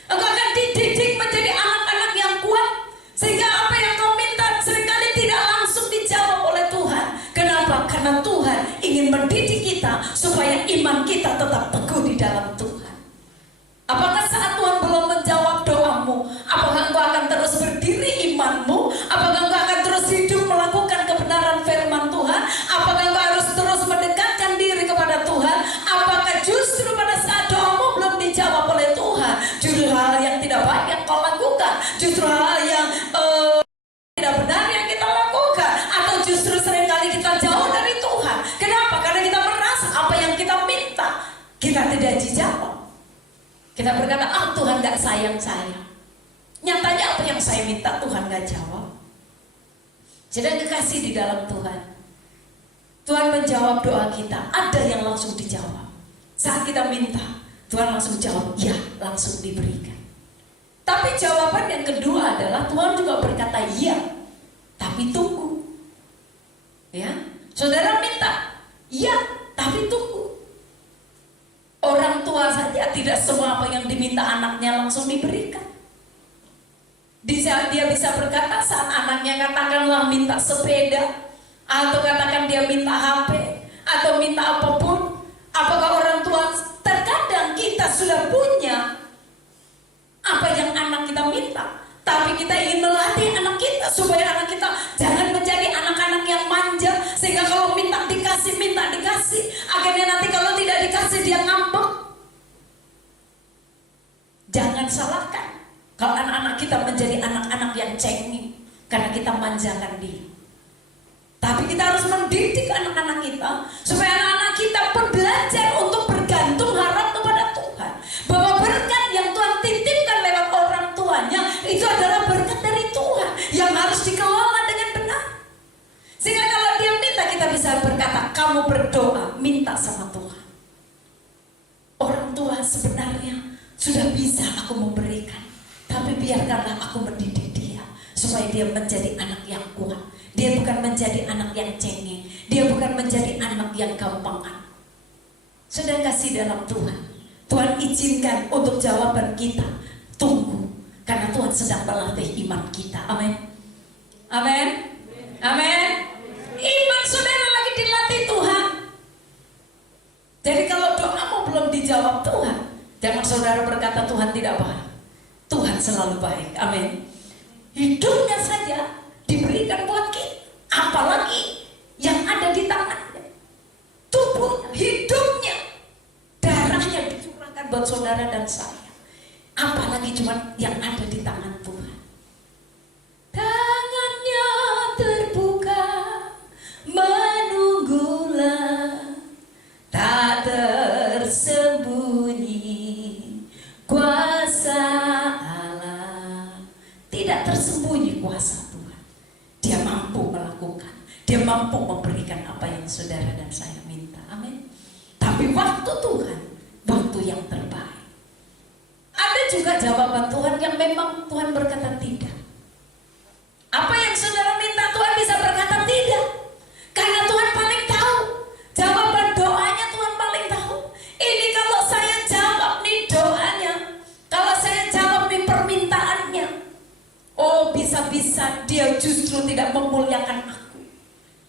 Engkau akan dididik menjadi anak-anak yang kuat, sehingga apa yang kau minta seringkali tidak langsung dijawab oleh Tuhan. Kenapa? Karena Tuhan ingin mendidik kita supaya iman kita tetap teguh di dalam Tuhan. Apakah saat Tuhan belum menjawab doamu, apakah engkau akan terus berdiri imanmu? Apakah engkau akan terus hidup melakukan kebenaran firman Tuhan? Apakah engkau harus terus mendekatkan diri kepada Tuhan? Apakah justru pada saat doamu belum dijawab oleh Tuhan, justru hal yang tidak baik yang kau lakukan, justru hal yang tidak benar yang kita lakukan, atau justru seringkali kita jauh dari Tuhan? Kenapa? Karena kita merasa apa yang kita minta kita tidak dijawab. Kita berkata, Tuhan gak sayang saya. Nyatanya apa yang saya minta Tuhan gak jawab. Sedang kekasih di dalam Tuhan, Tuhan menjawab doa kita. Ada yang langsung dijawab. Saat kita minta, Tuhan langsung jawab, ya, langsung diberikan. Tapi jawaban yang kedua adalah Tuhan juga berkata ya, tapi tunggu. Ya, saudara minta ya, tapi tunggu. Orang tua saja tidak semua apa yang diminta anaknya langsung diberikan. Dia bisa berkata saat anaknya katakanlah minta sepeda, atau katakan dia minta HP, atau minta apapun. Apakah orang tua, terkadang kita sudah punya apa yang anak kita minta, tapi kita ingin melatih anak kita supaya anak kita jangan menjadi anak-anak yang manja, sehingga kalau minta dikasih, minta dikasih, akhirnya nanti kalau tidak dikasih dia ngambek. Jangan salahkan kalau anak-anak kita menjadi anak-anak yang cengeng karena kita manjakan dia. Tapi kita harus mendidik anak-anak kita supaya anak-anak kita pun belajar untuk bergantung harap kepada Tuhan, bahwa berkat yang Tuhan titipkan lewat orang tuanya itu adalah berkat dari Tuhan yang harus dikelola dengan benar. Sehingga kalau dia minta, kita bisa berkata, kamu berdoa, minta sama Tuhan. Orang tua sebenarnya sudah bisa aku memberikan, tapi biarkanlah aku mendidik dia supaya dia menjadi anak yang kuat. Dia bukan menjadi anak yang cengeng, dia bukan menjadi anak yang gampangan. Sudah kasih dalam Tuhan, Tuhan izinkan untuk jawaban kita. Tunggu, karena Tuhan sedang melatih iman kita. Amin. Amin. Amin. Iman saudara lagi dilatih Tuhan. Jadi kalau doamu belum dijawab Tuhan, jangan saudara berkata Tuhan tidak baik. Tuhan selalu baik. Amin. Hidupnya saja diberikan buat kita, apalagi yang ada di tangannya, tubuhnya, hidupnya, darahnya dicurahkan buat saudara dan saya, apalagi cuma yang ada di tangan Tuhan. Tangannya terbuka, menunggulah, tak tersembunyi kuasa Allah. Tidak tersembunyi kuasa Tuhan. Dia mampu melakukan, dia mampu memberikan apa yang saudara dan saya minta. Amin. Tapi waktu Tuhan, waktu yang terbaik. Ada juga jawaban Tuhan yang memang Tuhan berkata tidak. Apa yang saudara minta Tuhan bisa berkata tidak, karena Tuhan paling tahu. Jawaban doanya Tuhan paling tahu. Ini kalau saya jawab nih doanya, kalau saya jawab nih permintaannya, oh bisa-bisa dia justru tidak memuliakan aku.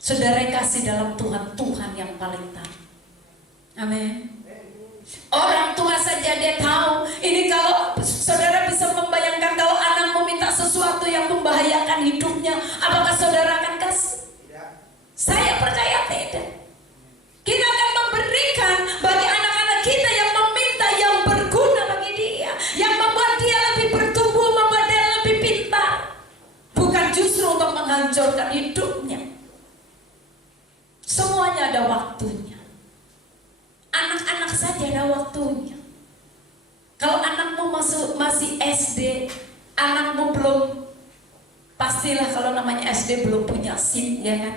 Saudara yang kasih dalam Tuhan, Tuhan yang paling tahu. Amin. Orang tua saja dia tahu. Ini kalau saudara bisa membayangkan kalau anakmu minta sesuatu yang membahayakan hidupnya, apakah saudara akan kasih? Saya percaya tidak. Kita akan memberikan bagi anak-anak kita yang meminta yang berguna bagi dia, yang membuat dia lebih bertumbuh, membuat dia lebih pintar, bukan justru untuk menghancurkan hidupnya. Semuanya ada waktunya. Anak-anak saja ada waktunya. Kalau anakmu masih SD, anakmu belum, pastilah kalau namanya SD belum punya SIM, ya kan?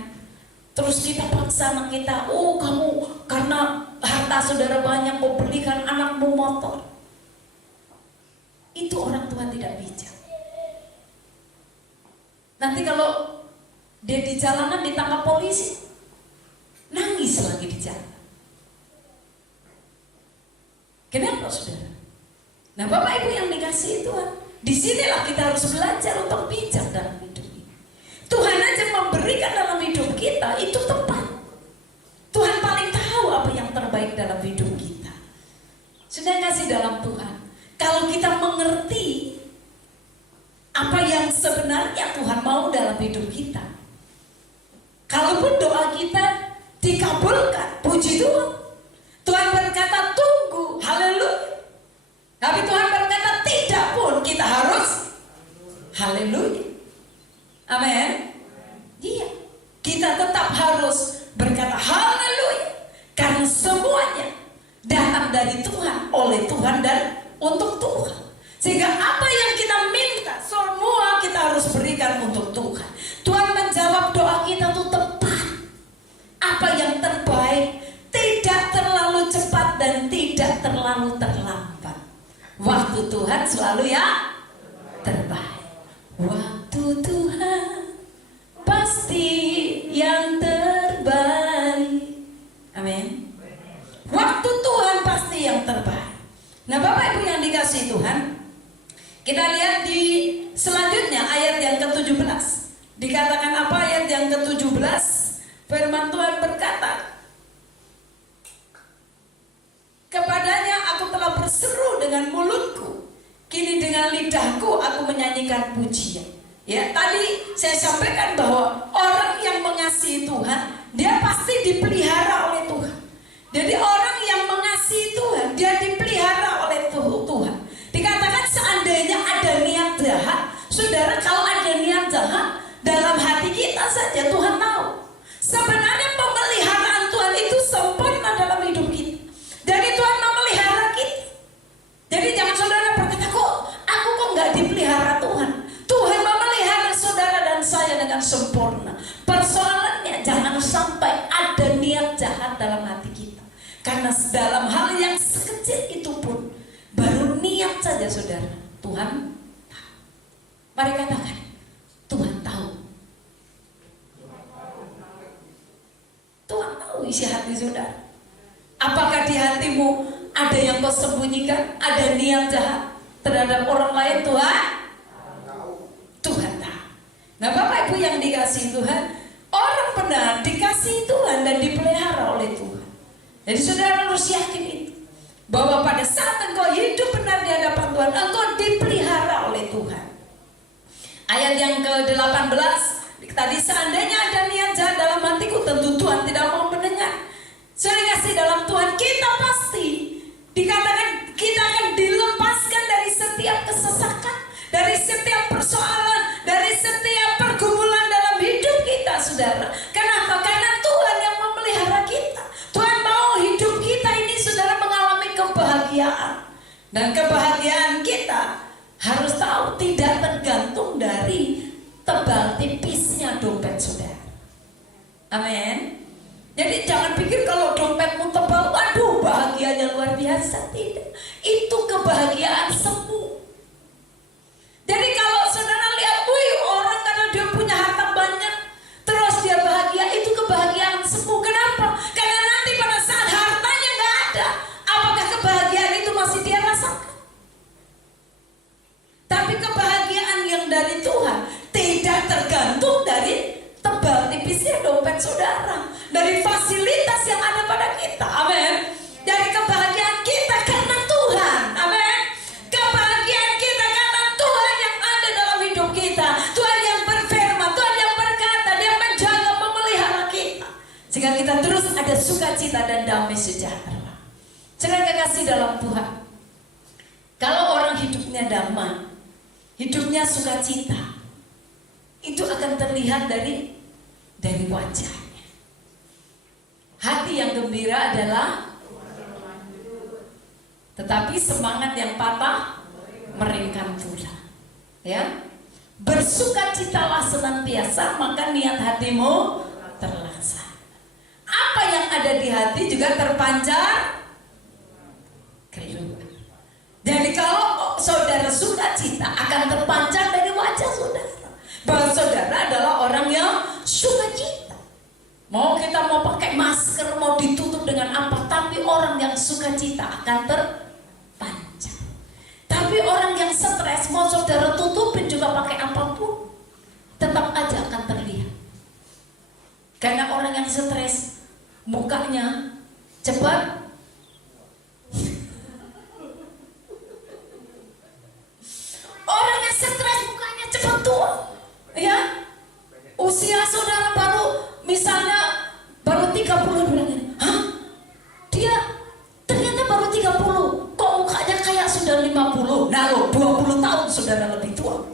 Terus kita paksa anak kita, oh kamu karena harta saudara banyak mau belikan anakmu motor. Itu orang tua tidak bijak. Nanti kalau dia di jalanan ditangkap polisi, nangis lagi di jalan. Kenapa saudara? Nah Bapak Ibu yang dikasihi Tuhan, disinilah kita harus belajar untuk bijak dalam hidup ini. Tuhan aja memberikan dalam hidup kita itu tepat. Tuhan paling tahu apa yang terbaik dalam hidup kita. Sudah kasih dalam Tuhan. Kalau kita mengerti apa yang sebenarnya Tuhan mau dalam hidup kita, kalaupun doa kita dikabulkan, puji Tuhan. Tuhan berkata tunggu, haleluya. Tapi Tuhan berkata tidak pun, kita harus haleluya. Amin. Iya, kita tetap harus berkata haleluya, karena semuanya datang dari Tuhan, oleh Tuhan dan untuk Tuhan. Sehingga apa yang kita minta, semua kita harus berikan untuk Tuhan. Tuhan menjawab doa kita itu tepat. Apa yang terbaik, tidak terlalu cepat dan tidak terlalu terlambat. Waktu Tuhan selalu ya terbaik. Waktu Tuhan pasti yang terbaik. Amin. Waktu Tuhan pasti yang terbaik. Nah Bapak Ibu yang dikasihi Tuhan, kita lihat di selanjutnya ayat yang ke-17. Dikatakan apa ayat yang ke-17? Firman Tuhan berkata, kepadanya aku telah berseru dengan mulutku, kini dengan lidahku aku menyanyikan pujian. Ya, tadi saya sampaikan bahwa orang yang mengasihi Tuhan, dia pasti dipelihara oleh Tuhan. Jadi orang yang mengasihi Tuhan, dia dipelihara oleh Tuhan. Dikatakan seandainya ada niat jahat, saudara, kalau ada niat jahat dalam hati kita saja Tuhan tahu. Sebenarnya pemeliharaan Tuhan itu sempurna dalam hidup kita. Jadi Tuhan memelihara kita. Jadi jangan saudara berkata, kok aku nggak dipelihara Tuhan. Tuhan memelihara saudara akan sempurna. Persoalannya jangan sampai ada niat jahat dalam hati kita. Karena dalam hal yang sekecil itu pun baru niat saja saudara, Tuhan tahu. Mari katakan, Tuhan tahu. Tuhan tahu isi hati saudara. Apakah di hatimu ada yang kau sembunyikan, ada niat jahat terhadap orang lain? Tuhan tahu. Nah Bapak Ibu yang dikasihi Tuhan, orang benar dikasihi Tuhan dan dipelihara oleh Tuhan. Jadi saudara harus yakin itu, bahwa pada saat engkau hidup benar di hadapan Tuhan, engkau dipelihara oleh Tuhan. Ayat yang ke-18 tadi, seandainya ada niat jahat dalam hatiku, tentu Tuhan tidak mau mendengar. Saya kasih dalam Tuhan, kita pasti dikatakan kita akan dilepaskan dari setiap kesesakan, dari setiap persoalan, dari setiap pergumulan dalam hidup kita, saudara. Kenapa? Karena Tuhan yang memelihara kita. Tuhan mau hidup kita ini, saudara, mengalami kebahagiaan. Dan kebahagiaan kita harus tahu tidak tergantung dari tebal tipisnya dompet saudara. Amin. Jadi jangan pikir kalau dompetmu tebal, waduh bahagianya luar biasa. Tidak, itu kebahagiaan semu. Jadi kalau saudara lihat, wih orang karena dia punya harta banyak, terus dia bahagia, itu kebahagiaan semu. Kenapa? Karena nanti pada saat hartanya nggak ada, apakah kebahagiaan itu masih dia rasakan? Tapi kebahagiaan yang dari Tuhan tidak tergantung dari tebal tipisnya dompet saudara, dari fasilitas yang ada pada kita. Amin. Dari kebahagiaan kita karena Tuhan. Amin. Kebahagiaan kita karena Tuhan yang ada dalam hidup kita. Tuhan yang berfirman, Tuhan yang berkata, dia menjaga, memelihara kita, sehingga kita terus ada sukacita dan damai sejahtera. Saudara kekasih dalam Tuhan, kalau orang hidupnya damai, hidupnya sukacita, itu akan terlihat dari wajahnya. Hati yang gembira adalah, tetapi semangat yang patah meringkan pula. Ya, bersukacitalah senantiasa, maka niat hatimu terlaksana. Apa yang ada di hati juga terpancar keluar. Jadi kalau saudara sukacita, akan terpancar dari wajah saudara, bahwa saudara adalah orang yang sukacita. Mau kita mau pakai masker, mau ditutup dengan apa, tapi orang yang sukacita akan terpancar. Tapi orang yang stres, mau saudara tutupin juga pakai apapun, tetap aja akan terlihat. Karena orang yang stres, mukanya cepat orang yang stres mukanya cepat tua. Ya, usia saudara misalnya baru 30, bilang ini, hah? Dia ternyata baru 30, kok mukanya kayak sudah 50. Nah loh, 20 tahun saudara lebih tua.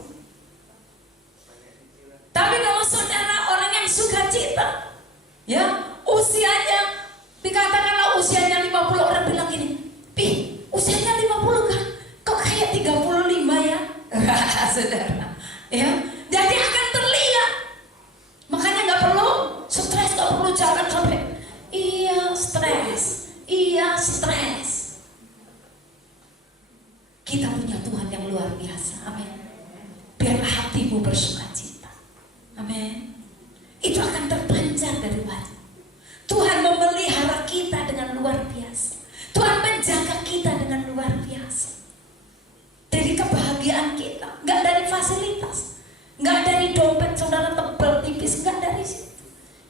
Tapi kalau saudara orang yang sukacita, ya, usianya dikatakanlah usianya 50, orang bilang gini, "Ih, usianya 50 kan? Kok kayak 35 ya?" Saudara, ya. Jadi akan terlihat. Makanya nggak perlu stres, nggak perlu jangan sampai iya stres. Kita punya Tuhan yang luar biasa. Amin. Biar hatimu bersukacita. Amin. Itu akan terpancar dari wajah. Tuhan memelihara kita dengan luar biasa. Tuhan menjaga kita dengan luar biasa. Dari kebahagiaan kita, nggak dari fasilitas, nggak dari dompet saudara tebal tipis, nggak dari situ.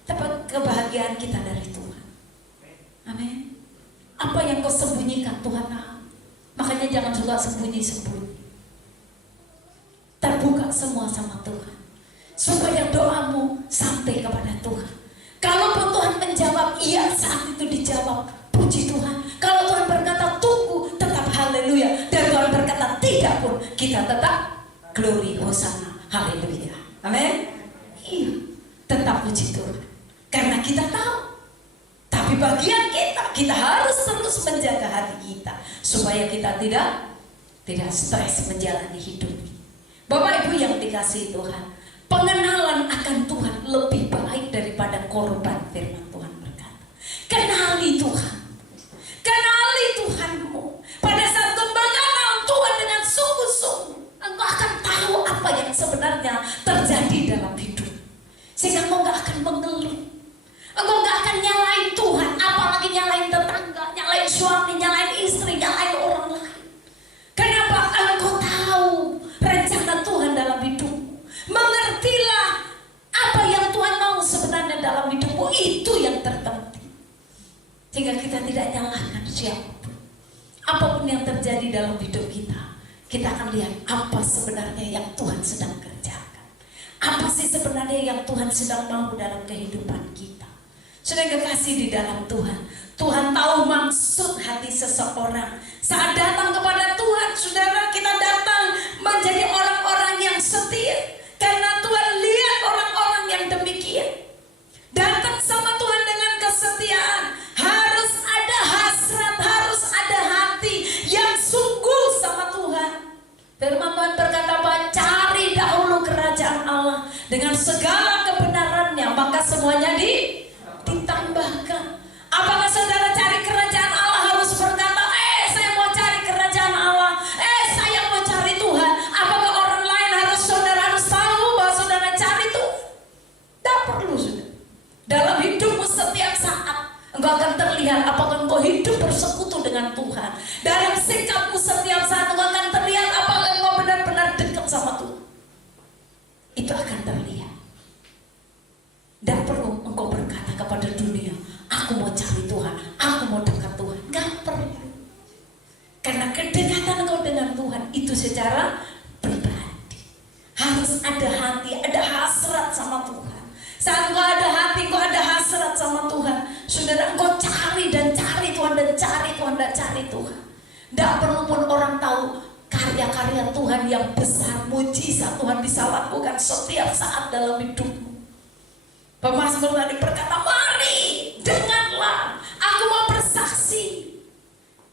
Tapi kebahagiaan kita dari Tuhan. Amin. Apa yang kau sembunyikan Tuhan tahu. Makanya jangan suka sembunyi-sembunyi. Terbuka semua sama Tuhan, supaya doamu sampai kepada Tuhan. Kalaupun Tuhan menjawab iya, saat itu dijawab, puji Tuhan. Kalau Tuhan berkata tunggu, tetap haleluya. Dan Tuhan berkata tidak pun, kita tetap glory, hosana, haleluya. Amin. Iya, tetap puji Tuhan. Karena kita tahu. Tapi bagian kita harus terus menjaga hati kita, supaya kita tidak stres menjalani hidup. Bapak Ibu yang dikasihi Tuhan, pengenalan akan sehingga engkau gak akan mengeluh. Engkau gak akan nyalain Tuhan, apalagi nyalain tetangga, nyalain suami, nyalain istri, nyalain orang lain. Kenapa? Engkau tahu rencana Tuhan dalam hidupmu. Mengertilah apa yang Tuhan mau sebenarnya dalam hidupmu, itu yang terpenting. Sehingga kita tidak nyalahkan siapapun. Apapun yang terjadi dalam hidup kita, kita akan lihat apa sebenarnya yang Tuhan sedang kerjakan. Apa sih sebenarnya yang Tuhan sedang mau dalam kehidupan kita. Sudah kekasih di dalam Tuhan, Tuhan tahu maksud hati seseorang. Saat datang kepada Tuhan, saudara, kita datang menjadi orang-orang yang setia. Karena Tuhan lihat orang-orang yang demikian. Datang sama Tuhan dengan kesetiaan. Harus ada hasrat, harus ada hati yang sungguh sama Tuhan. Firman Tuhan berkata bahwa cari dahulu kerajaan Allah dengan segala kebenarannya, maka semuanya ditambahkan. Apakah saudara cari kerajaan Allah harus berkata, saya mau cari kerajaan Allah, saya mau cari Tuhan? Apakah orang lain harus, saudara harus tahu bahwa saudara cari Tuhan? Tidak perlu, saudara. Dalam hidupmu setiap saat engkau akan terlihat apakah engkau hidup bersekutu dengan Tuhan. Dalam sikapmu setiap saat engkau akan terlihat apakah engkau benar-benar dekat sama Tuhan. Itu akan terlihat. Tidak perlu engkau berkata kepada dunia, aku mau cari Tuhan, aku mau dekat Tuhan. Gak perlu. Karena kedekatan engkau dengan Tuhan itu secara pribadi. Harus ada hati, ada hasrat sama Tuhan. Saat engkau ada hati, engkau ada hasrat sama Tuhan, saudara, engkau cari dan cari Tuhan, dan cari Tuhan, dan cari Tuhan. Tidak perlu pun orang tahu karya-karya Tuhan yang besar, mujizat Tuhan bisa lakukan setiap saat dalam hidupmu. Pemazmur tadi berkata, mari dengarlah, aku mau bersaksi.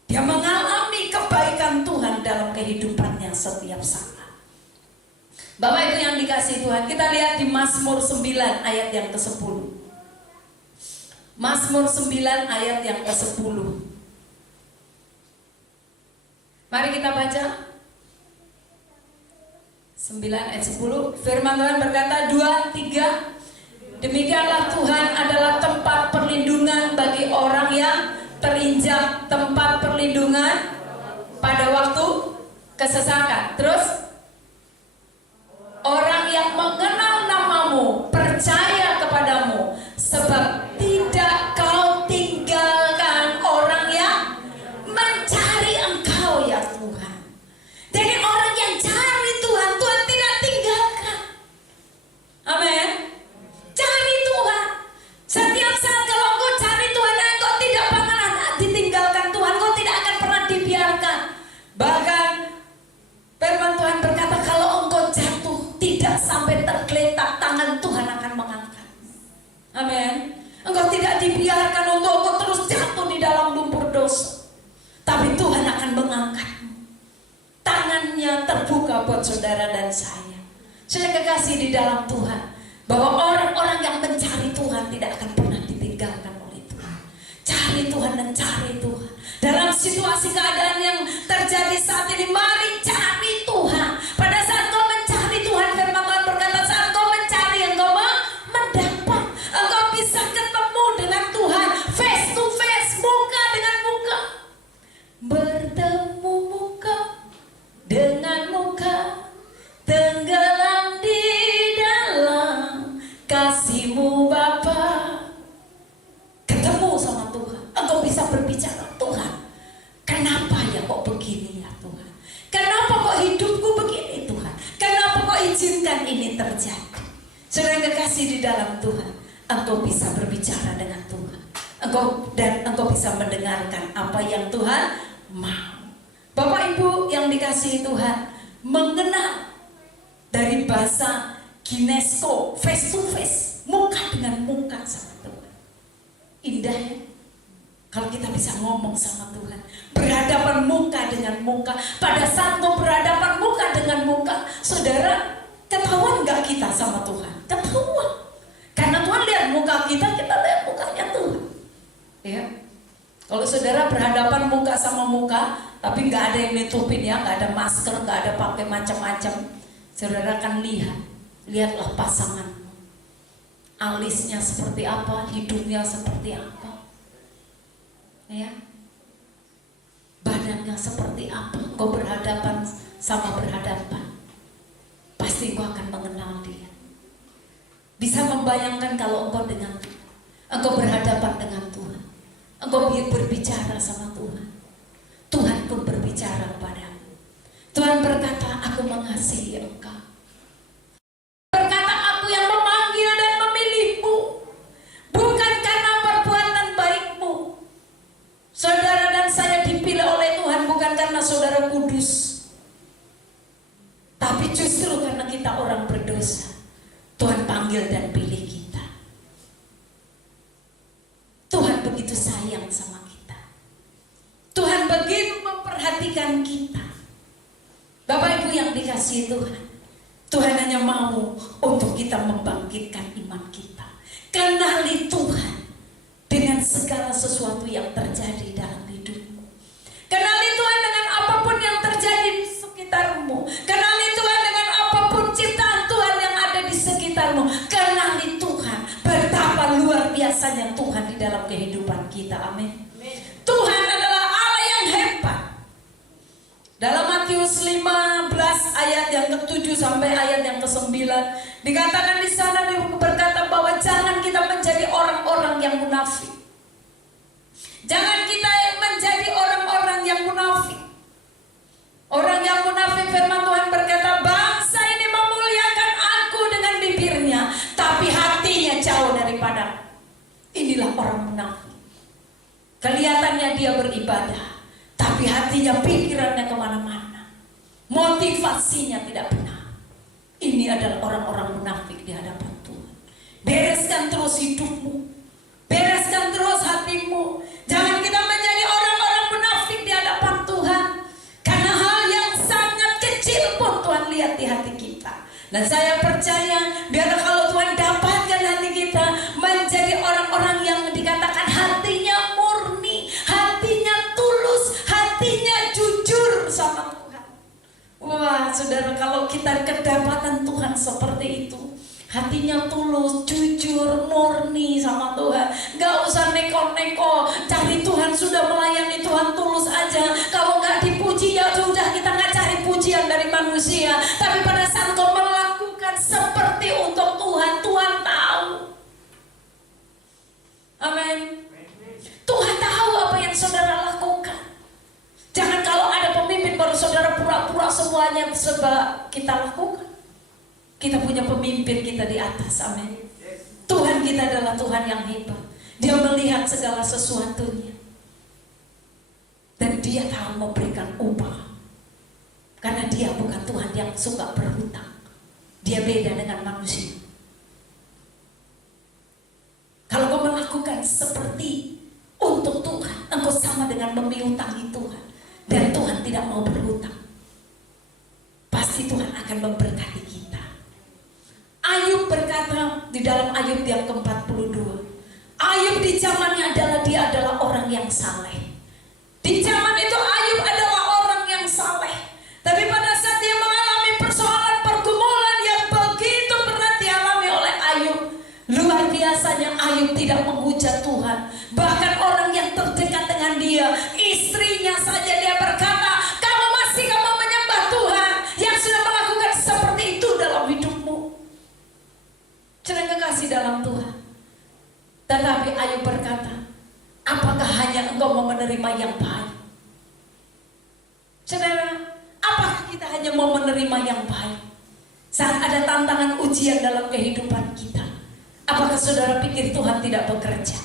Dia mengalami kebaikan Tuhan dalam kehidupannya setiap saat. Bapak Ibu yang dikasihi Tuhan, kita lihat di Mazmur 9 ayat yang ke-10. Mazmur 9 ayat yang ke-10. Mari kita baca 9 ayat 10. Firman Tuhan berkata, 2, 3. Demikianlah Tuhan adalah tempat perlindungan bagi orang yang terinjak, tempat perlindungan pada waktu kesesakan. Terus, orang yang mengenal namamu, percaya kepadamu, sebab tidak kau tinggalkan orang yang mencari engkau ya Tuhan. Jadi orang yang cari Tuhan, Tuhan tidak tinggalkan. Amin. Cari Tuhan. Setiap saat kalau engkau cari Tuhan, engkau tidak pernah ditinggalkan Tuhan, engkau tidak akan pernah dibiarkan. Bahkan firman Tuhan berkata, kalau engkau jatuh tidak sampai tergeletak, tangan Tuhan akan mengangkat. Amin. Engkau tidak dibiarkan untuk engkau terus jatuh di dalam lumpur dosa, tapi Tuhan akan mengangkatmu. Tangannya terbuka buat saudara dan saya. Saya kekasih di dalam Tuhan, bahwa orang-orang yang mencari Tuhan tidak akan pernah ditinggalkan oleh Tuhan. Cari Tuhan dan cari Tuhan. Dalam situasi keadaan yang terjadi saat ini, mari cari Tuhan. Pada saat kau mencari Tuhan, firman Tuhan berkata, saat kau mencari, engkau mendapat. Engkau bisa ketemu dengan Tuhan face to face, muka dengan muka. Bertemu muka dengan muka, tenggelam di dalam kasih-Mu Bapa. Ketemu sama Tuhan, engkau bisa berbicara, Tuhan, kenapa ya kok begini ya Tuhan? Kenapa kok hidupku begini Tuhan? Kenapa kok izinkan ini terjadi? Saudara kekasih di dalam Tuhan, engkau bisa berbicara dengan Tuhan. Engkau bisa mendengarkan apa yang Tuhan mau. Bapak Ibu yang dikasihi Tuhan, mengenal dari bahasa Ginesko, face to face, muka dengan muka sama Tuhan. Indah ya, kalau kita bisa ngomong sama Tuhan, berhadapan muka dengan muka. Pada saat kau berhadapan muka dengan muka, saudara, ketahuan gak kita sama Tuhan? Ketahuan. Karena Tuhan lihat muka kita, kita lihat mukanya Tuhan. Ya, kalau saudara berhadapan muka sama muka, tapi nggak ada yang nutupin ya, nggak ada masker, nggak ada pakai macam-macam, saudara akan lihatlah pasanganmu. alisnya seperti apa, hidungnya seperti apa, ya, badannya seperti apa. Engkau berhadapan pasti engkau akan mengenal dia. Bisa membayangkan kalau engkau berhadapan dengan Tuhan, engkau berbicara sama Tuhan, Tuhan pun berbicara kepadamu. Tuhan berkata, aku mengasihi engkau. Berkata, aku yang memanggil dan memilihmu, bukan karena perbuatan baikmu. Saudara dan saya dipilih oleh Tuhan bukan karena saudara kudus, tapi justru karena kita orang berdosa. Tuhan panggil dan pilih kita. Tuhan begitu sayang sama kita. Tuhan begitu memperhatikan kita. Bapak Ibu yang dikasihi Tuhan, Tuhan hanya mau untuk kita membangkitkan iman kita. Kenali Tuhan dengan segala sesuatu yang terjadi dalam hidupmu. Kenali Tuhan dengan apapun yang terjadi di sekitarmu. Kenali Tuhan dengan apapun ciptaan Tuhan yang ada di sekitarmu. Kenali Tuhan, betapa luar biasanya Tuhan di dalam kehidupan kita. Amin. Tuhan adalah Allah yang hebat. Dalam Matius 15 ayat yang ke-7 sampai ayat yang ke-9 dikatakan di sana, berkata bahwa jangan kita menjadi orang-orang yang munafik. Jangan kita menjadi orang-orang yang munafik. Orang yang munafik, firman Tuhan berkata, bangsa ini memuliakan aku dengan bibirnya, tapi hatinya jauh daripada. Inilah orang munafik. Kelihatannya dia beribadah, tapi hatinya, pikirannya kemana-mana. Motivasinya tidak benar. Ini adalah orang-orang munafik di hadapan Tuhan. Bereskan terus hidupmu, bereskan terus hatimu. Jangan kita menjadi orang-orang munafik di hadapan Tuhan. Karena hal yang sangat kecil pun Tuhan lihat di hati kita. Dan saya percaya, biar kalau Tuhan dapatkan hati kita menjadi orang-orang yang dikatakan hatinya murni, hatinya tulus, hatinya jujur sama Tuhan. Wah, saudara, kalau kita kedapatan Tuhan seperti itu, hatinya tulus, jujur, murni sama Tuhan, gak usah neko-neko, cari Tuhan, sudah melayani Tuhan tulus aja. Kalau gak dipuji ya sudah, kita gak cari pujian dari manusia. Tapi pada saat kau melakukan seperti untuk Tuhan, Tuhan tahu. Amin. Tuhan tahu apa yang saudara lakukan. Jangan kalau ada pemimpin baru saudara pura-pura semuanya sebab kita lakukan. Kita punya pemimpin kita di atas, amin. Tuhan kita adalah Tuhan yang hebat. Dia melihat segala sesuatunya. Dan dia tahu memberikan upah. Karena dia bukan Tuhan yang suka berhutang. Dia beda dengan manusia. Kalau kau melakukan seperti untuk Tuhan, engkau sama dengan memiutangi Tuhan. Dan Tuhan tidak mau berhutang. Pasti Tuhan akan memberkati kita. Ayub berkata di dalam Ayub yang ke-42, Ayub di zamannya dia adalah orang yang saleh. Di zaman itu Ayub adalah orang yang saleh. Tapi pada saat dia mengalami persoalan pergumulan yang begitu berat dialami oleh Ayub, luar biasanya Ayub tidak menghujat Tuhan. Bahkan orang yang terdekat dengan dia, istrinya saja, dia berkata, kamu masih mau menyembah Tuhan yang sudah melakukan seperti itu dalam hidupmu. Jangan kekasih dalam Tuhan. Tetapi Ayub berkata, apakah hanya engkau mau menerima yang baik? Saudara, apakah kita hanya mau menerima yang baik? Saat ada tantangan ujian dalam kehidupan kita, apakah saudara pikir Tuhan tidak bekerja?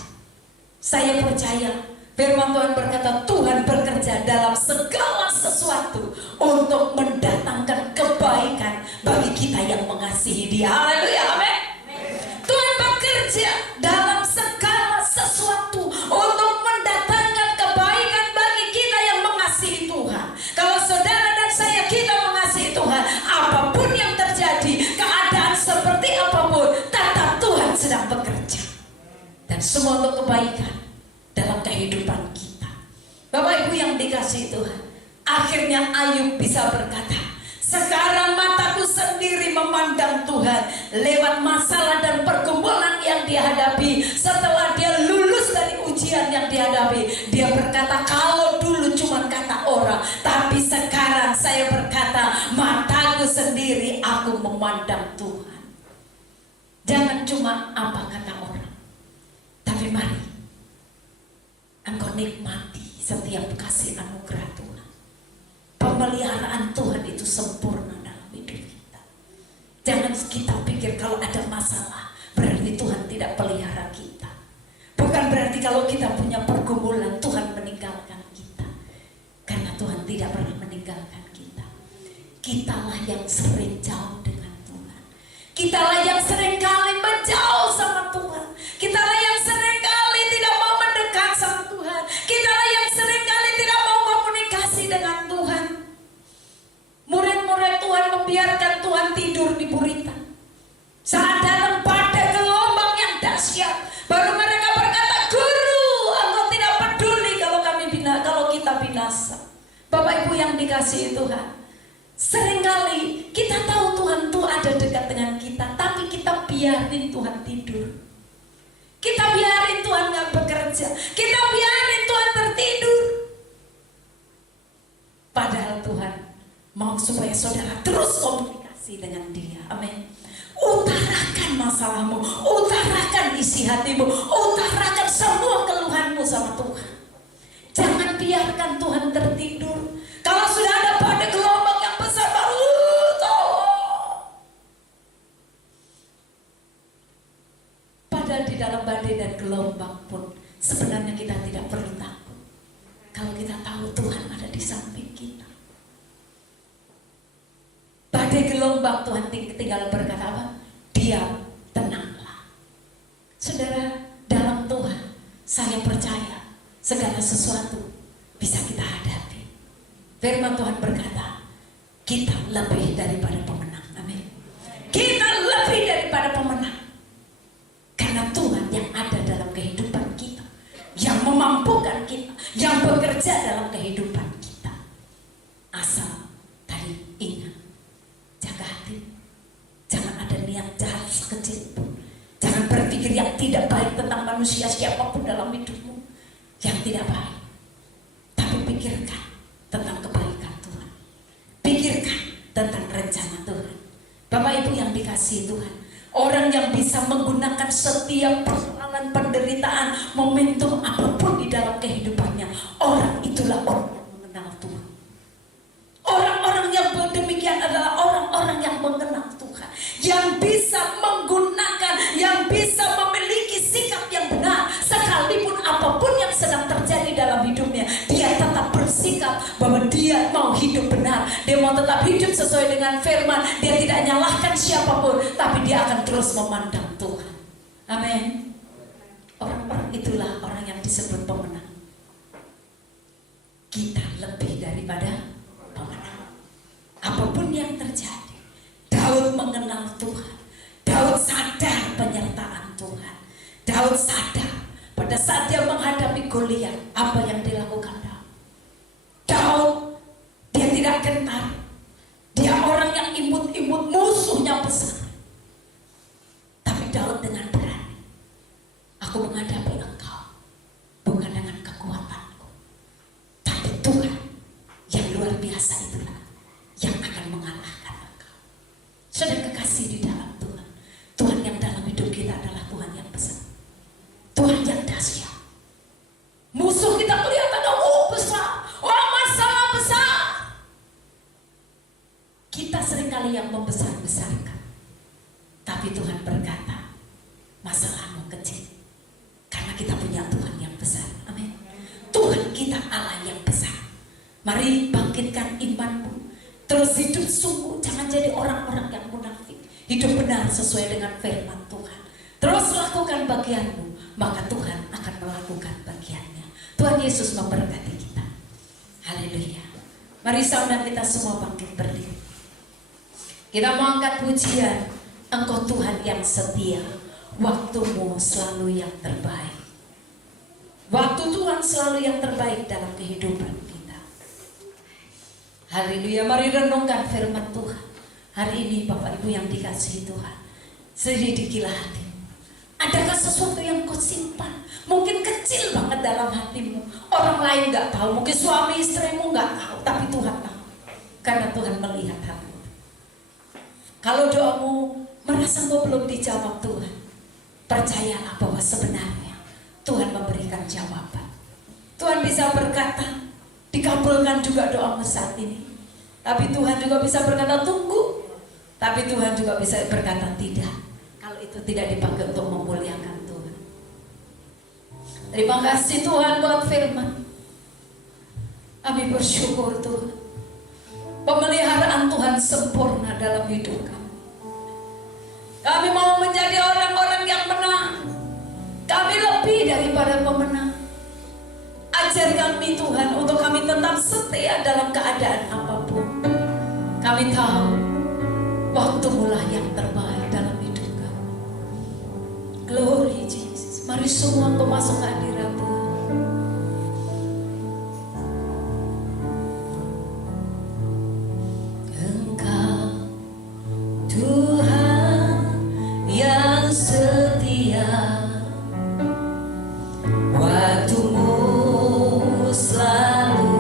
Saya percaya firman Tuhan berkata, Tuhan bekerja dalam segala sesuatu untuk mendatangkan kebaikan bagi kita yang mengasihi Dia. Haleluya, amin. Tuhan bekerja dalam segala sesuatu untuk mendatangkan kebaikan bagi kita yang mengasihi Tuhan. Kalau saudara dan saya kita mengasihi Tuhan, apapun yang terjadi, keadaan seperti apapun, tetap Tuhan sedang bekerja. Dan semua untuk kebaikan dalam kehidupan kita. Bapak Ibu yang dikasihi Tuhan, akhirnya Ayub bisa berkata, sekarang mataku sendiri memandang Tuhan lewat masalah dan pergumulan yang dia hadapi, setelah dia lulus dari ujian yang dihadapi, dia berkata, kalau dulu cuma kata orang, tapi sekarang saya berkata, mataku sendiri aku memandang Tuhan. Jangan cuma apa kata orang, tapi mari engkau nikmati setiap kasih anugerah Tuhan. Pemeliharaan Tuhan itu sempurna dalam hidup kita. Jangan kita pikir kalau ada masalah berarti Tuhan tidak pelihara kita. Bukan berarti kalau kita punya pergumulan Tuhan meninggalkan kita. Karena Tuhan tidak pernah meninggalkan kita. Kitalah yang sering jauh dengan Tuhan. Kitalah yang sering kali menjauh sama Tuhan. Kitalah yang sering kali tidak mau mendekat sama Tuhan. Kitalah yang sering kali tidak mau komunikasi dengan Tuhan. Murid-murid Tuhan membiarkan Tuhan tidur di buritan. Saat datang pada gelombang yang dahsyat, baru mereka berkata, Guru, engkau tidak peduli kalau kita binasa. Bapak Ibu yang dikasihi Tuhan, seringkali kita tahu Tuhan tuh ada dekat dengan kita, tapi kita biarin Tuhan tidur. Kita biarin Tuhan gak bekerja. Kita biarin Tuhan tertidur. Padahal Tuhan mau supaya saudara terus komunikasi dengan Dia. Amin. Utarakan masalahmu, utarakan isi hatimu, utarakan semua keluhanmu sama Tuhan. Jangan biarkan Tuhan tertidur. Kalau sudah ada pada gelombang yang besar, baru padahal di dalam badai dan gelombang pun sebenarnya kita tidak perlu takut. Kalau kita tahu Tuhan ada di samping kita. Badai gelombang Tuhan tinggal berkata apa? Diam, tenanglah. Saudara, dalam Tuhan saya percaya segala sesuatu bisa kita hadapi. Firman Tuhan berkata, kita lebih daripada pemenang. Amin. Kita lebih daripada pemenang. Karena Tuhan yang ada dalam kehidupan kita, yang memampukan kita, yang bekerja dalam kehidupan kita. Asal tadi ingat, jaga hati. Jangan ada niat jahat sekecil pun. Jangan berpikir yang tidak baik tentang manusia siapapun dalam hidupmu. Yang tidak baik. Tapi pikirkan tentang kebaikan Tuhan. Pikirkan tentang rencana Tuhan. Bapak Ibu yang dikasihi Tuhan, orang yang bisa menggunakan setiap persoalan, penderitaan, momentum apapun di dalam kehidupannya, orang itulah orang yang mengenal Tuhan. Orang-orang yang demikian adalah orang-orang yang mengenal Tuhan, yang bisa menggunakan, yang bisa memiliki sikap yang benar. Sekalipun apapun yang sedang terjadi dalam hidupnya, dia tetap bersikap bahwa dia mau hidup benar. Dia mau tetap hidup sesuai dengan firman. Dia tidak nyalahkan siapapun, tapi dia akan terus memandang Tuhan. Amin. Orang-orang itulah orang yang disebut pemenang. Kita lebih daripada pemenang. Apapun yang terjadi, Daud mengenal Tuhan. Daud sadar penyertaan Tuhan. Daud sadar pada saat dia menghadapi Goliat, apa yang dilakukan Daud. Daud, dia tidak gentar. Dia orang yang imut-imut, musuhnya besar. Tapi Daud dengan berani, aku menghadapi engkau bukan dengan kekuatanku, tapi Tuhan yang luar biasa itulah yang akan mengalahkan engkau. Saudara kekasih di dalam Tuhan, Tuhan yang dalam hidup kita adalah Tuhan yang besar, Tuhan yang dahsyat. Musuh kita kelihatan besar, masalah besar. Kita seringkali yang membesar-besarkan, tapi Tuhan berkata, masalahmu kecil, karena kita punya Tuhan yang besar. Amin. Tuhan kita Allah yang besar. Mari bangkitkan imanmu, terus hidup sungguh, jangan jadi orang-orang yang munafik. Hidup benar sesuai dengan firman Tuhan. Terus lakukan bagianmu, maka Tuhan akan melakukan bagiannya. Tuhan Yesus memberkati kita. Haleluya. Mari saudara kita semua bangkit berdiri. Kita mau angkat pujian, Engkau Tuhan yang setia, waktumu selalu yang terbaik. Waktu Tuhan selalu yang terbaik dalam kehidupan kita. Haleluya. Mari renungkan firman Tuhan hari ini, Bapak Ibu yang dikasihi Tuhan. Selidikilah hatimu. Adakah sesuatu yang kau simpan? Mungkin kecil banget dalam hatimu. Orang lain gak tahu. Mungkin suami istrimu gak tahu. Tapi Tuhan tahu. Karena Tuhan melihat hatimu. Kalau doamu merasa kau belum dijawab Tuhan, percayalah bahwa sebenarnya Tuhan memberikan jawaban. Tuhan bisa berkata, dikabulkan juga doamu saat ini. Tapi Tuhan juga bisa berkata tunggu. Tapi Tuhan juga bisa berkata tidak. Kalau itu tidak dipakai untuk memuliakan Tuhan. Terima kasih Tuhan buat firman. Kami bersyukur Tuhan. Pemeliharaan Tuhan sempurna dalam hidup kami. Kami mau menjadi orang-orang yang menang. Kami lebih daripada pemenang. Ajar kami Tuhan untuk kami tetap setia dalam keadaan apapun. Kami tahu waktumu-lah yang terbaik dalam hidup kami. Glory Jesus. Mari semua kau masuk ke hadirat Tuhan. Engkau Tuhan yang setia, waktumu selalu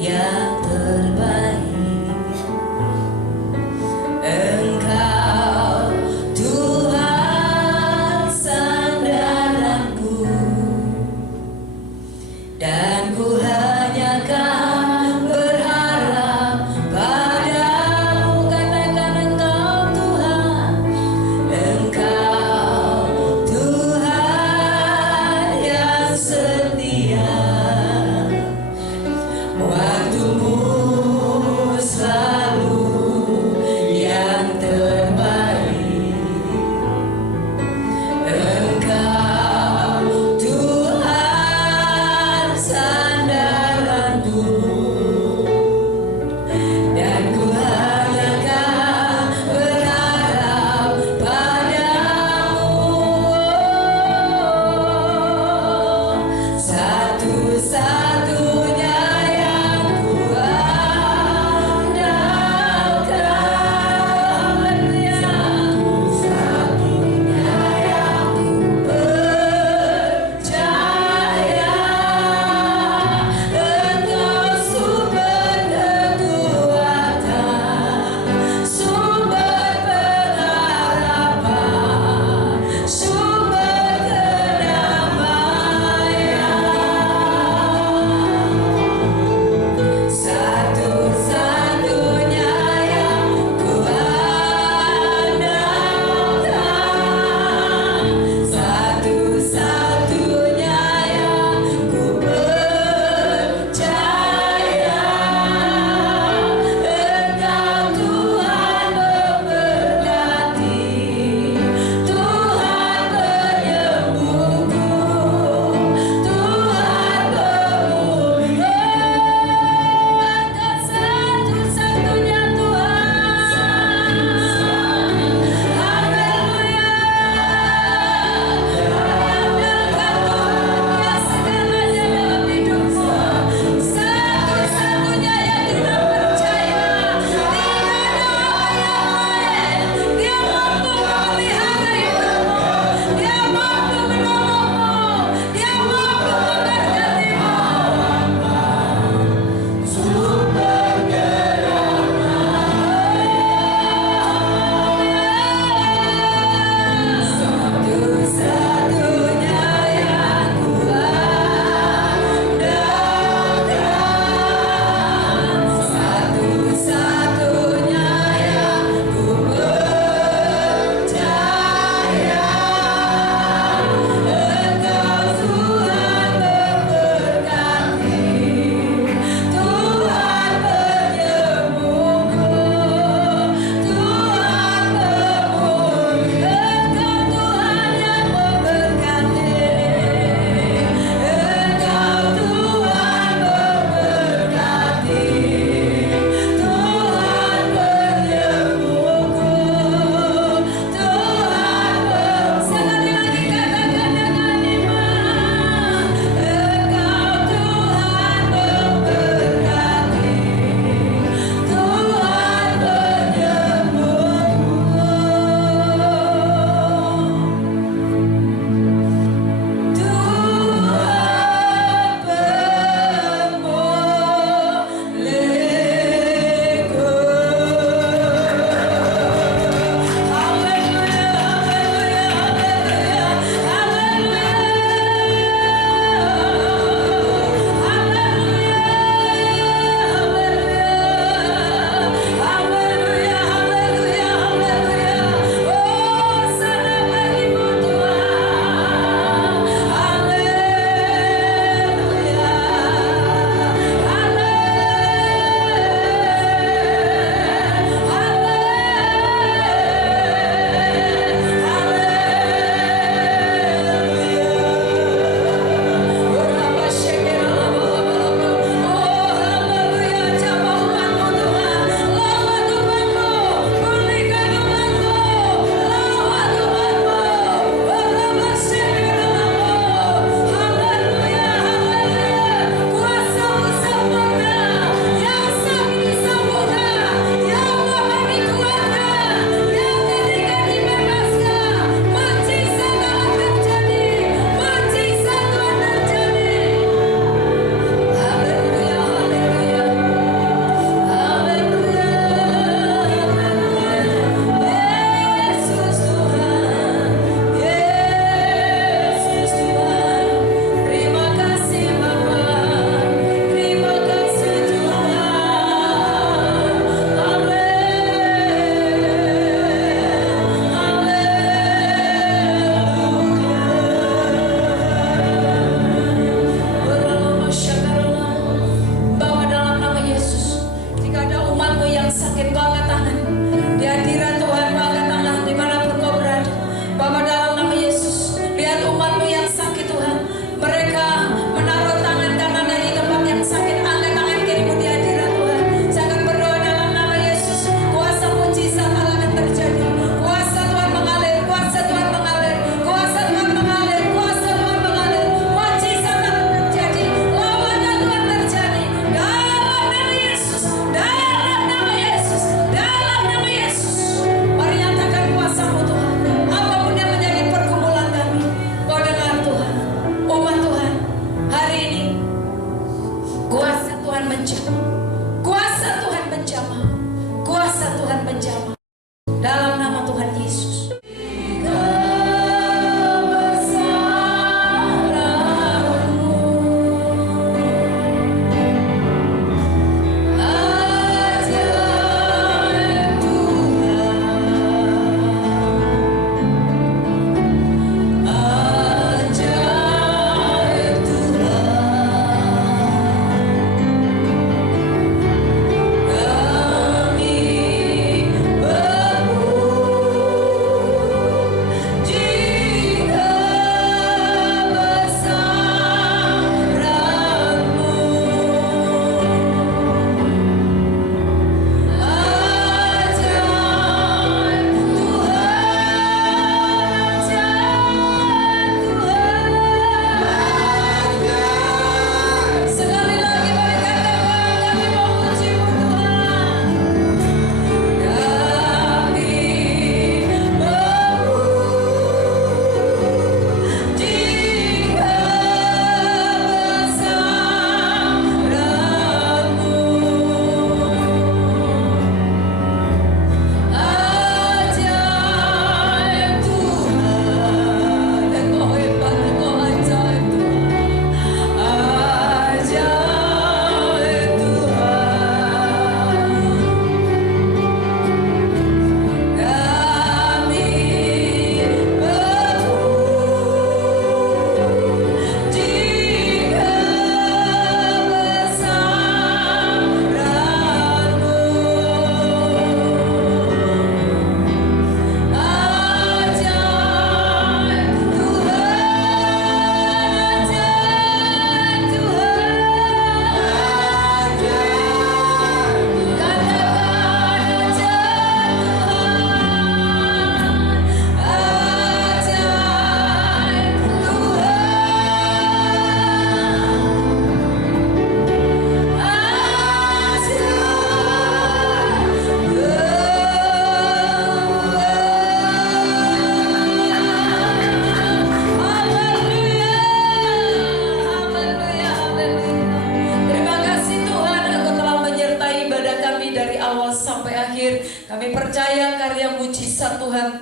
yang terbaik. Engkau Tuhan sandaranku, dan ku hanya kan berharap padamu. Katakan Engkau Tuhan, Engkau Tuhan yang setia.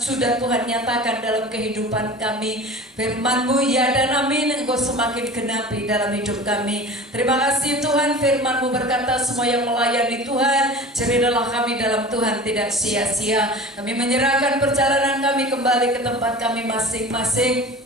sudah Tuhan nyatakan dalam kehidupan kami. Firman-Mu ya dan amin, Engkau semakin genapi dalam hidup kami. Terima kasih Tuhan, firman-Mu berkata semua yang melayani Tuhan, jerilah kami dalam Tuhan tidak sia-sia. Kami menyerahkan perjalanan kami kembali ke tempat kami masing-masing.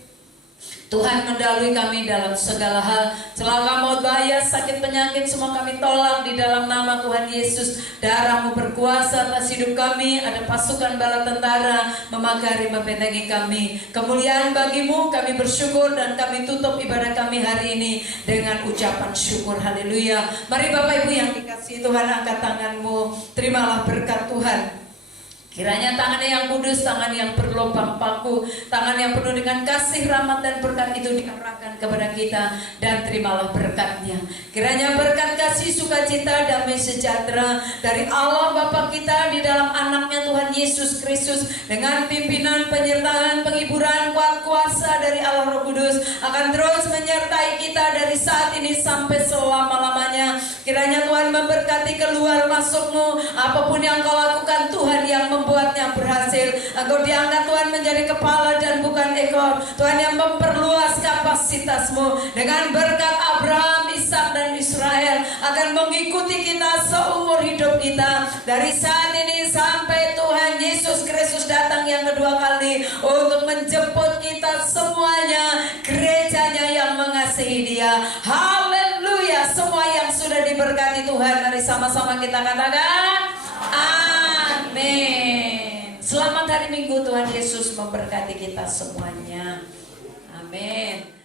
Tuhan mendalui kami dalam segala hal. Celaka, maut, bahaya, sakit, penyakit, semua kami tolak di dalam nama Tuhan Yesus. Darah-Mu berkuasa atas hidup kami. Ada pasukan bala tentara memagari, membentengi kami. Kemuliaan bagi-Mu, kami bersyukur dan kami tutup ibadah kami hari ini dengan ucapan syukur. Haleluya. Mari Bapak Ibu yang dikasihi Tuhan, angkat tangan-Mu. Terimalah berkat Tuhan. Kiranya tangannya yang kudus, tangan yang berlubang paku, tangan yang penuh dengan kasih, rahmat dan berkat itu diarahkan kepada kita, dan terimalah berkatnya. Kiranya berkat kasih, sukacita, damai sejahtera dari Allah Bapa kita di dalam anaknya Tuhan Yesus Kristus, dengan pimpinan, penyertaan, penghiburan, kuat kuasa dari Allah Roh Kudus akan terus menyertai kita dari saat ini sampai selama-lamanya. Kiranya Tuhan memberkati keluar masuk-Mu, apapun yang Kau lakukan Tuhan yang membuatnya berhasil. Engkau diangkat Tuhan menjadi kepala dan bukan ekor. Tuhan yang memperluas kapasitas-Mu dengan berkat Abraham, Ishak dan Israel akan mengikuti kita seumur hidup kita dari saat ini sampai Tuhan Yesus Kristus datang yang kedua kali untuk menjemput kita semuanya, gerejanya yang mengasihi Dia. Haleluya. Semua yang sudah diberkati Tuhan, mari sama-sama kita katakan amin. Selamat hari Minggu, Tuhan Yesus memberkati kita semuanya. Amin.